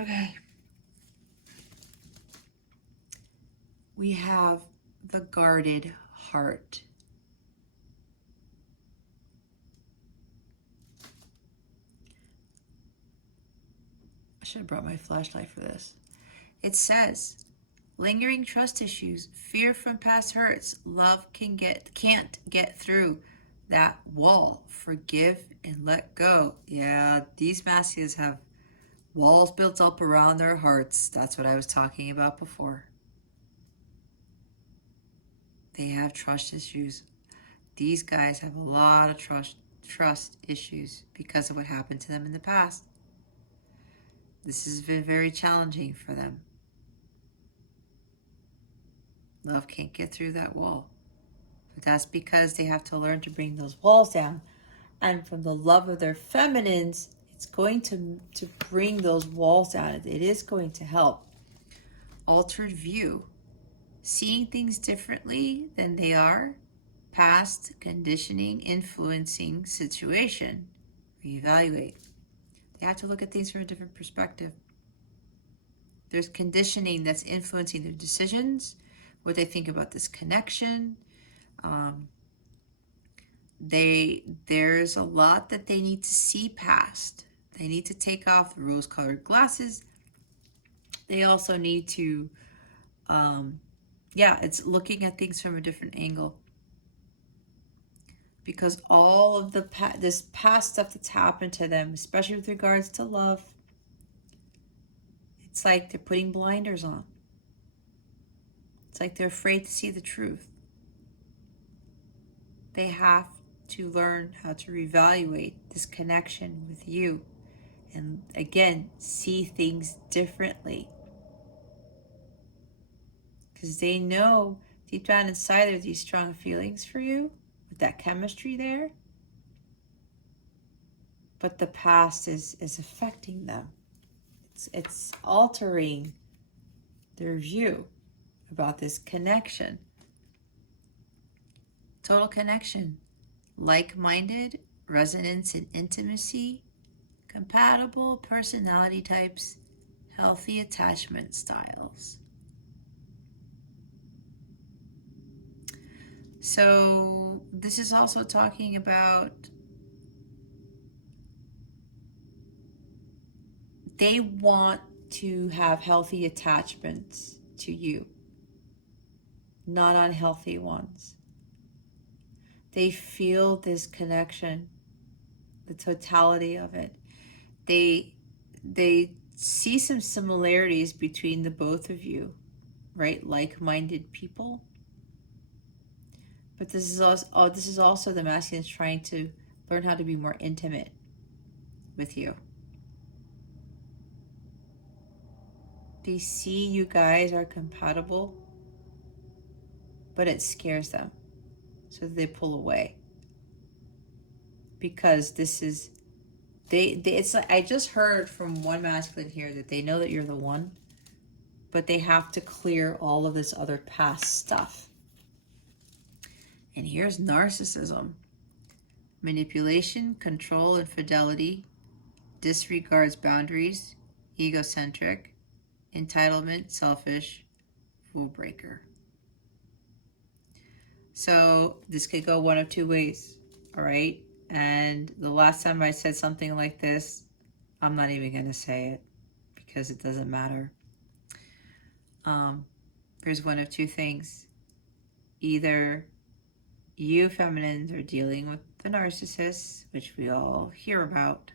Okay. We have the guarded heart. I should have brought my flashlight for this. It says, lingering trust issues, fear from past hurts, love can't get through that wall. Forgive and let go. Yeah, these masculines have walls built up around their hearts. That's what I was talking about before. They have trust issues. These guys have a lot of trust issues because of what happened to them in the past. This has been very challenging for them. Love can't get through that wall. But that's because they have to learn to bring those walls down. And from the love of their feminines, it's going to bring those walls down. It is going to help. Altered view. Seeing things differently than they are. Past conditioning influencing situation. Reevaluate. They have to look at things from a different perspective. There's conditioning that's influencing their decisions, what they think about this connection. There's a lot that they need to see past. They need to take off the rose-colored glasses. They also need to, it's looking at things from a different angle. Because all of this past stuff that's happened to them, especially with regards to love, it's like they're putting blinders on. It's like they're afraid to see the truth. They have to learn how to reevaluate this connection with you. And again, see things differently. Because they know deep down inside there's these strong feelings for you, with that chemistry there. But the past is affecting them. It's altering their view about this connection. Total connection. Like-minded, resonance and intimacy, compatible personality types, healthy attachment styles. So this is also talking about they want to have healthy attachments to you, not unhealthy ones. They feel this connection, the totality of it. They see some similarities between the both of you, right? Like-minded people. But this is also the masculines trying to learn how to be more intimate with you. They see you guys are compatible, but it scares them. So they pull away. Because this is, it's like, I just heard from one masculine here that they know that you're the one, but they have to clear all of this other past stuff. And here's narcissism. Manipulation, control, infidelity, disregards boundaries, egocentric, entitlement, selfish, rule breaker. So this could go one of two ways, all right? And the last time I said something like this, I'm not even going to say it because it doesn't matter. There's one of two things. Either you feminines are dealing with the narcissist, which we all hear about.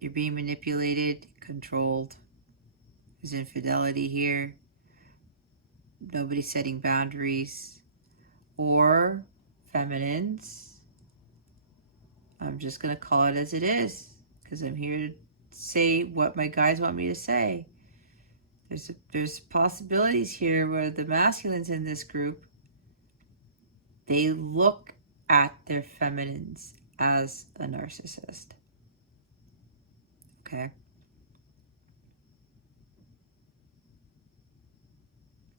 You're being manipulated, controlled, There's infidelity here. Nobody setting boundaries. Or feminines, I'm just going to call it as it is because I'm here to say what my guides want me to say. There's possibilities here where the masculines in this group, they look at their feminines as a narcissist. Okay?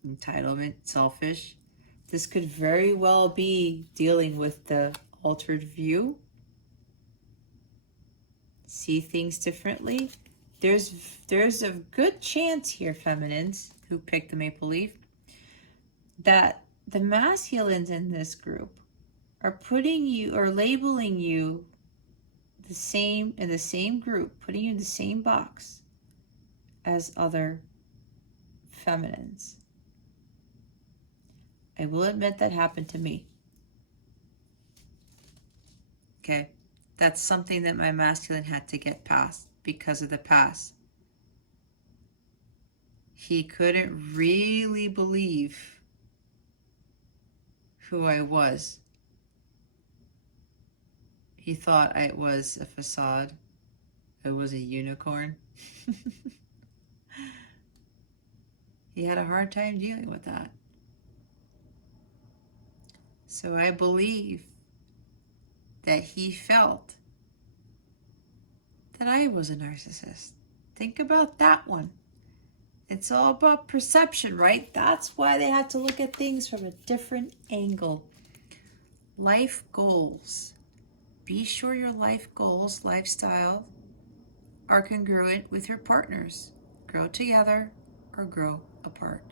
Entitlement, selfish. This could very well be dealing with the altered view. See things differently. There's a good chance here, feminines who picked the maple leaf, that the masculines in this group are putting you or labeling you the same in the same group, putting you in the same box as other feminines. I will admit that happened to me. Okay, that's something that my masculine had to get past because of the past. He couldn't really believe who I was. He thought I was a facade. I was a unicorn. He had a hard time dealing with that. So I believe that he felt that I was a narcissist. Think about that one. It's all about perception, right? That's why they had to look at things from a different angle. Life goals. Be sure your life goals, lifestyle, are congruent with your partners. Grow together or grow apart.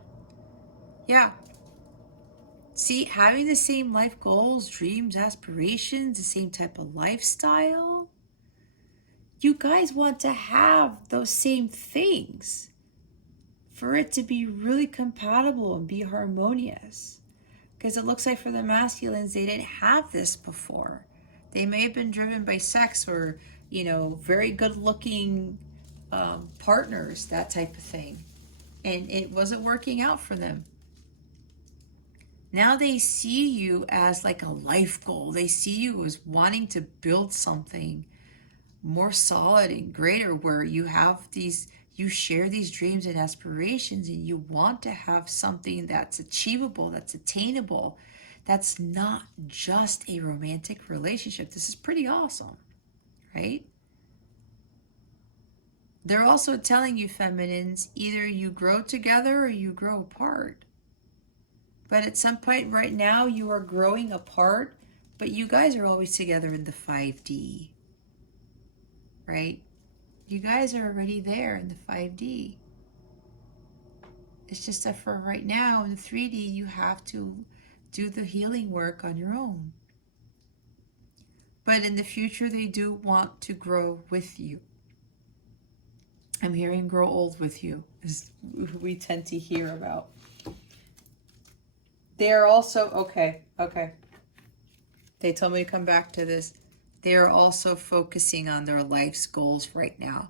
Yeah. See, having the same life goals, dreams, aspirations, the same type of lifestyle, you guys want to have those same things for it to be really compatible and be harmonious. Because it looks like for the masculines, they didn't have this before. They may have been driven by sex or, very good looking partners, that type of thing. And it wasn't working out for them. Now they see you as like a life goal. They see you as wanting to build something more solid and greater, where you share these dreams and aspirations, and you want to have something that's achievable, that's attainable, that's not just a romantic relationship. This is pretty awesome, right? They're also telling you, feminines, either you grow together or you grow apart. But at some point right now, you are growing apart, but you guys are always together in the 5D, right? You guys are already there in the 5D. It's just that for right now in the 3D, you have to do the healing work on your own. But in the future, they do want to grow with you. I'm hearing grow old with you, is we tend to hear about. They're also, okay. They told me to come back to this. They're also focusing on their life's goals right now.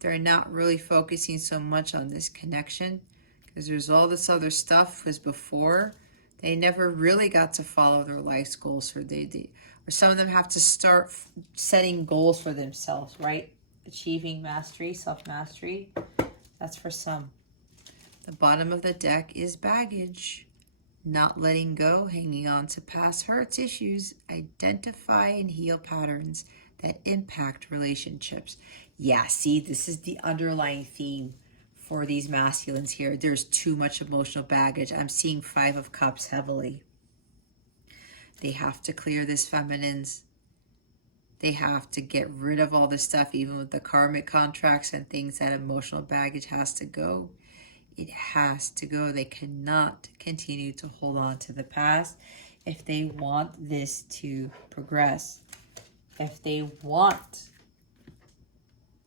They're not really focusing so much on this connection because there's all this other stuff was before. They never really got to follow their life's goals, or some of them have to start setting goals for themselves, right? Achieving mastery, self-mastery. That's for some. The bottom of the deck is baggage. Not letting go, hanging on to past hurts, issues, identify and heal patterns that impact relationships. Yeah, see, this is the underlying theme for these masculines here. There's too much emotional baggage. I'm seeing 5 of Cups heavily. They have to clear this, feminines. They have to get rid of all this stuff, even with the karmic contracts and things. That emotional baggage has to go. It has to go. They cannot continue to hold on to the past if they want this to progress, if they want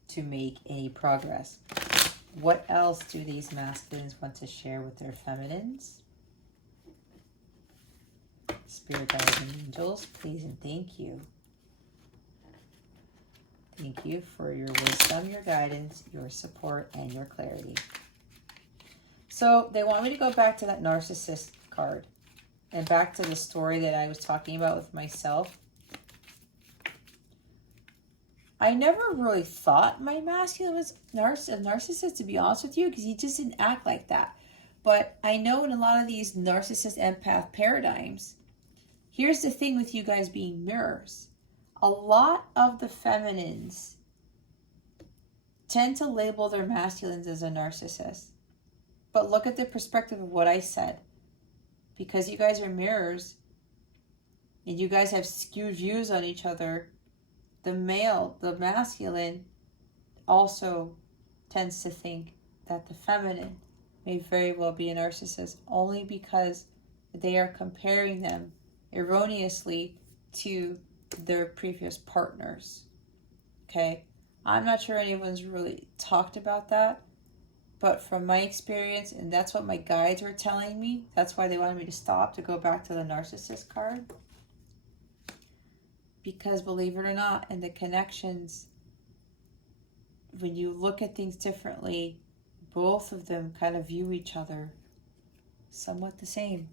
to make any progress. What else do these masculines want to share with their feminines? Spirit guides and angels, please and thank you. Thank you for your wisdom, your guidance, your support, and your clarity. So they want me to go back to that narcissist card and back to the story that I was talking about with myself. I never really thought my masculine was a narcissist, to be honest with you, because he just didn't act like that. But I know in a lot of these narcissist empath paradigms, here's the thing with you guys being mirrors. A lot of the feminines tend to label their masculines as a narcissist. But look at the perspective of what I said. Because you guys are mirrors and you guys have skewed views on each other, the male, the masculine, also tends to think that the feminine may very well be a narcissist, only because they are comparing them erroneously to their previous partners. Okay? I'm not sure anyone's really talked about that, but from my experience, and that's what my guides were telling me, that's why they wanted me to stop, to go back to the narcissist card. Because believe it or not, in the connections, when you look at things differently, both of them kind of view each other somewhat the same.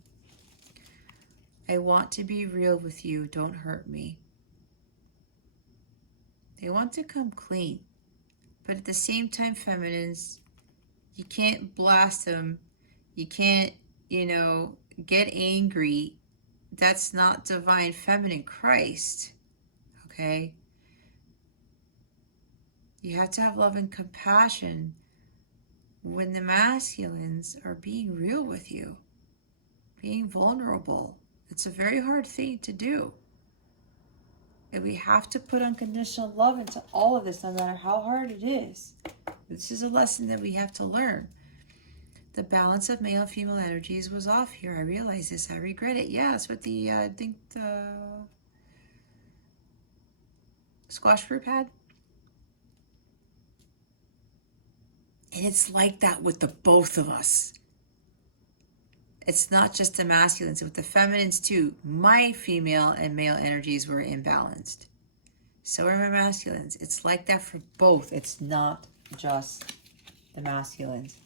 I want to be real with you, don't hurt me. They want to come clean, but at the same time, feminines, you can't blast them. You can't, get angry. That's not divine feminine Christ. Okay? You have to have love and compassion when the masculines are being real with you, being vulnerable. It's a very hard thing to do. And we have to put unconditional love into all of this, no matter how hard it is. This is a lesson that we have to learn. The balance of male and female energies was off here. I realize this. I regret it. Yeah, it's what the, I think the squash group had. And it's like that with the both of us. It's not just the masculines, with the feminines too. My female and male energies were imbalanced. So are my masculines. It's like that for both. It's not just the masculines.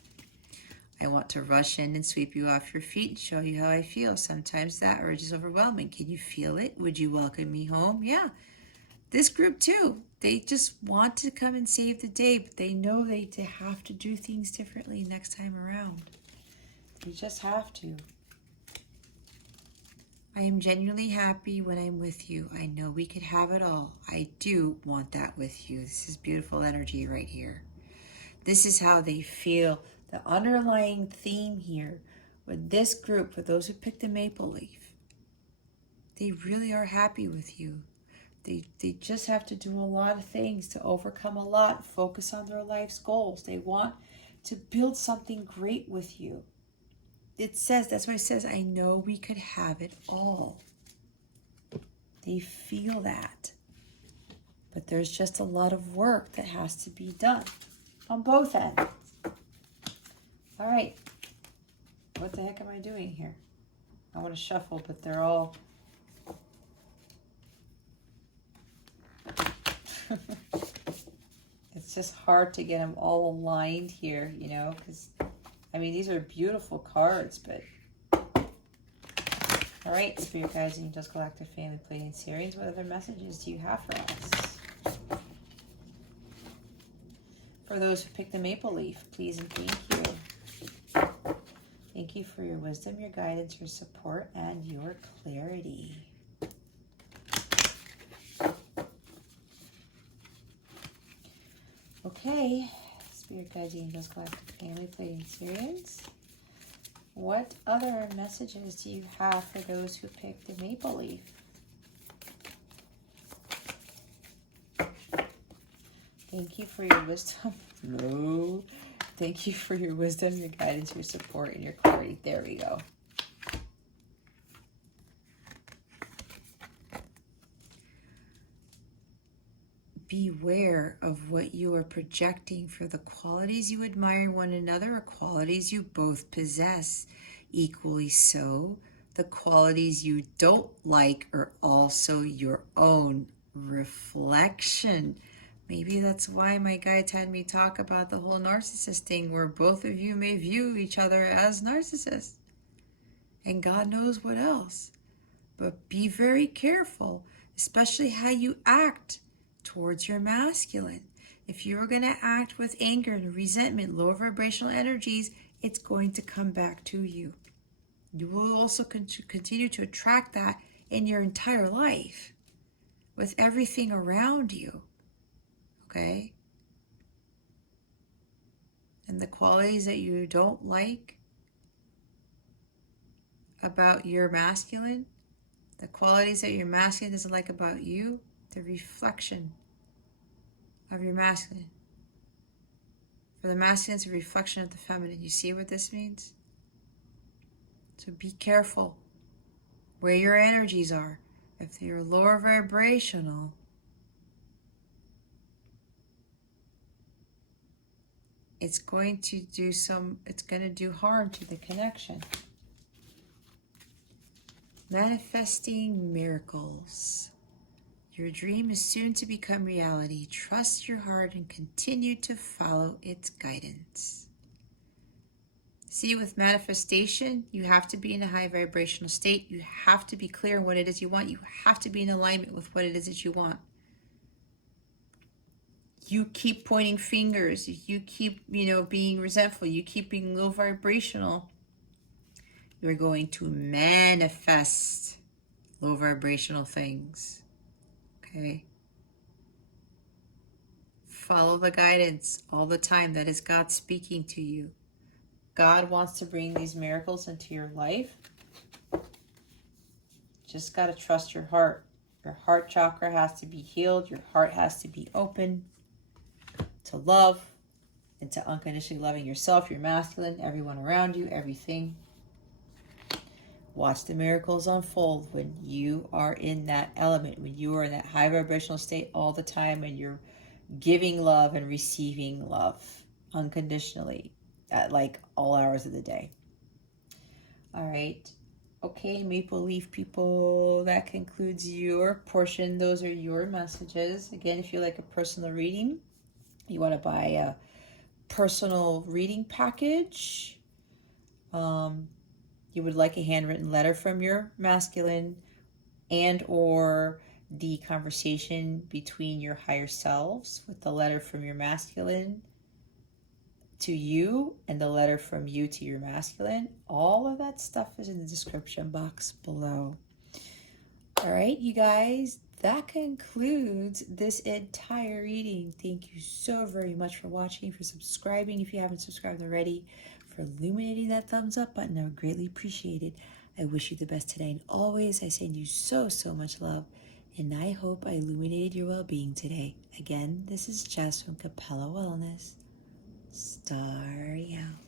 I want to rush in and sweep you off your feet and show you how I feel. Sometimes that urge is overwhelming. Can you feel it? Would you welcome me home? Yeah. This group too. They just want to come and save the day, but they know they have to do things differently next time around. You just have to. I am genuinely happy when I'm with you. I know we could have it all. I do want that with you. This is beautiful energy right here. This is how they feel. The underlying theme here with this group, with those who picked the maple leaf, they really are happy with you. They just have to do a lot of things to overcome a lot, focus on their life's goals. They want to build something great with you. It says, that's why it says, I know we could have it all. They feel that. But there's just a lot of work that has to be done on both ends. All right. What the heck am I doing here? I want to shuffle, but they're all... It's just hard to get them all aligned here, because... I mean, these are beautiful cards, but... All right, Spirit Guides, Angels, Galactic Family, Pleiadian Series, what other messages do you have for us? For those who picked the maple leaf, please and thank you. Thank you for your wisdom, your guidance, your support, and your clarity. Okay. Spirit Guides, Angels, Galactic Family, Pleiadian Series. What other messages do you have for those who picked the maple leaf? Thank you for your wisdom. No. Thank you for your wisdom, your guidance, your support, and your clarity. There we go. Beware of what you are projecting, for the qualities you admire in one another are qualities you both possess. Equally so, the qualities you don't like are also your own reflection. Maybe that's why my guides had me talk about the whole narcissist thing, where both of you may view each other as narcissists. And God knows what else. But be very careful, especially how you act towards your masculine. If you're going to act with anger and resentment, low vibrational energies, it's going to come back to you. You will also continue to attract that in your entire life with everything around you. Okay? And the qualities that you don't like about your masculine, the qualities that your masculine doesn't like about you, the reflection of your masculine. For the masculine, it's a reflection of the feminine. You see what this means? So be careful where your energies are. If they're lower vibrational, it's going to do harm to the connection. Manifesting miracles. Your dream is soon to become reality. Trust your heart and continue to follow its guidance. See, with manifestation, you have to be in a high vibrational state. You have to be clear on what it is you want. You have to be in alignment with what it is that you want. You keep pointing fingers. You keep, being resentful. You keep being low vibrational. You're going to manifest low vibrational things. Okay? Follow the guidance all the time. That is God speaking to you. God wants to bring these miracles into your life. Just got to trust your heart. Your heart chakra has to be healed. Your heart has to be open to love and to unconditionally loving yourself, your masculine, everyone around you, everything. Watch the miracles unfold when you are in that element, when you are in that high vibrational state all the time, and you're giving love and receiving love unconditionally at like all hours of the day. All right. Okay, Maple Leaf people, that concludes your portion. Those are your messages. Again, if you like a personal reading, you want to buy a personal reading package, you would like a handwritten letter from your masculine, and or the conversation between your higher selves with the letter from your masculine to you and the letter from you to your masculine, all of that stuff is in the description box below. All right, you guys, that concludes this entire reading. Thank you so very much for watching, for subscribing if you haven't subscribed already, for illuminating that thumbs up button. I would greatly appreciate it. I wish you the best today, and always I send you so much love, and I hope I illuminated your well-being today. Again, this is Jess from Capella Wellness. Starry out.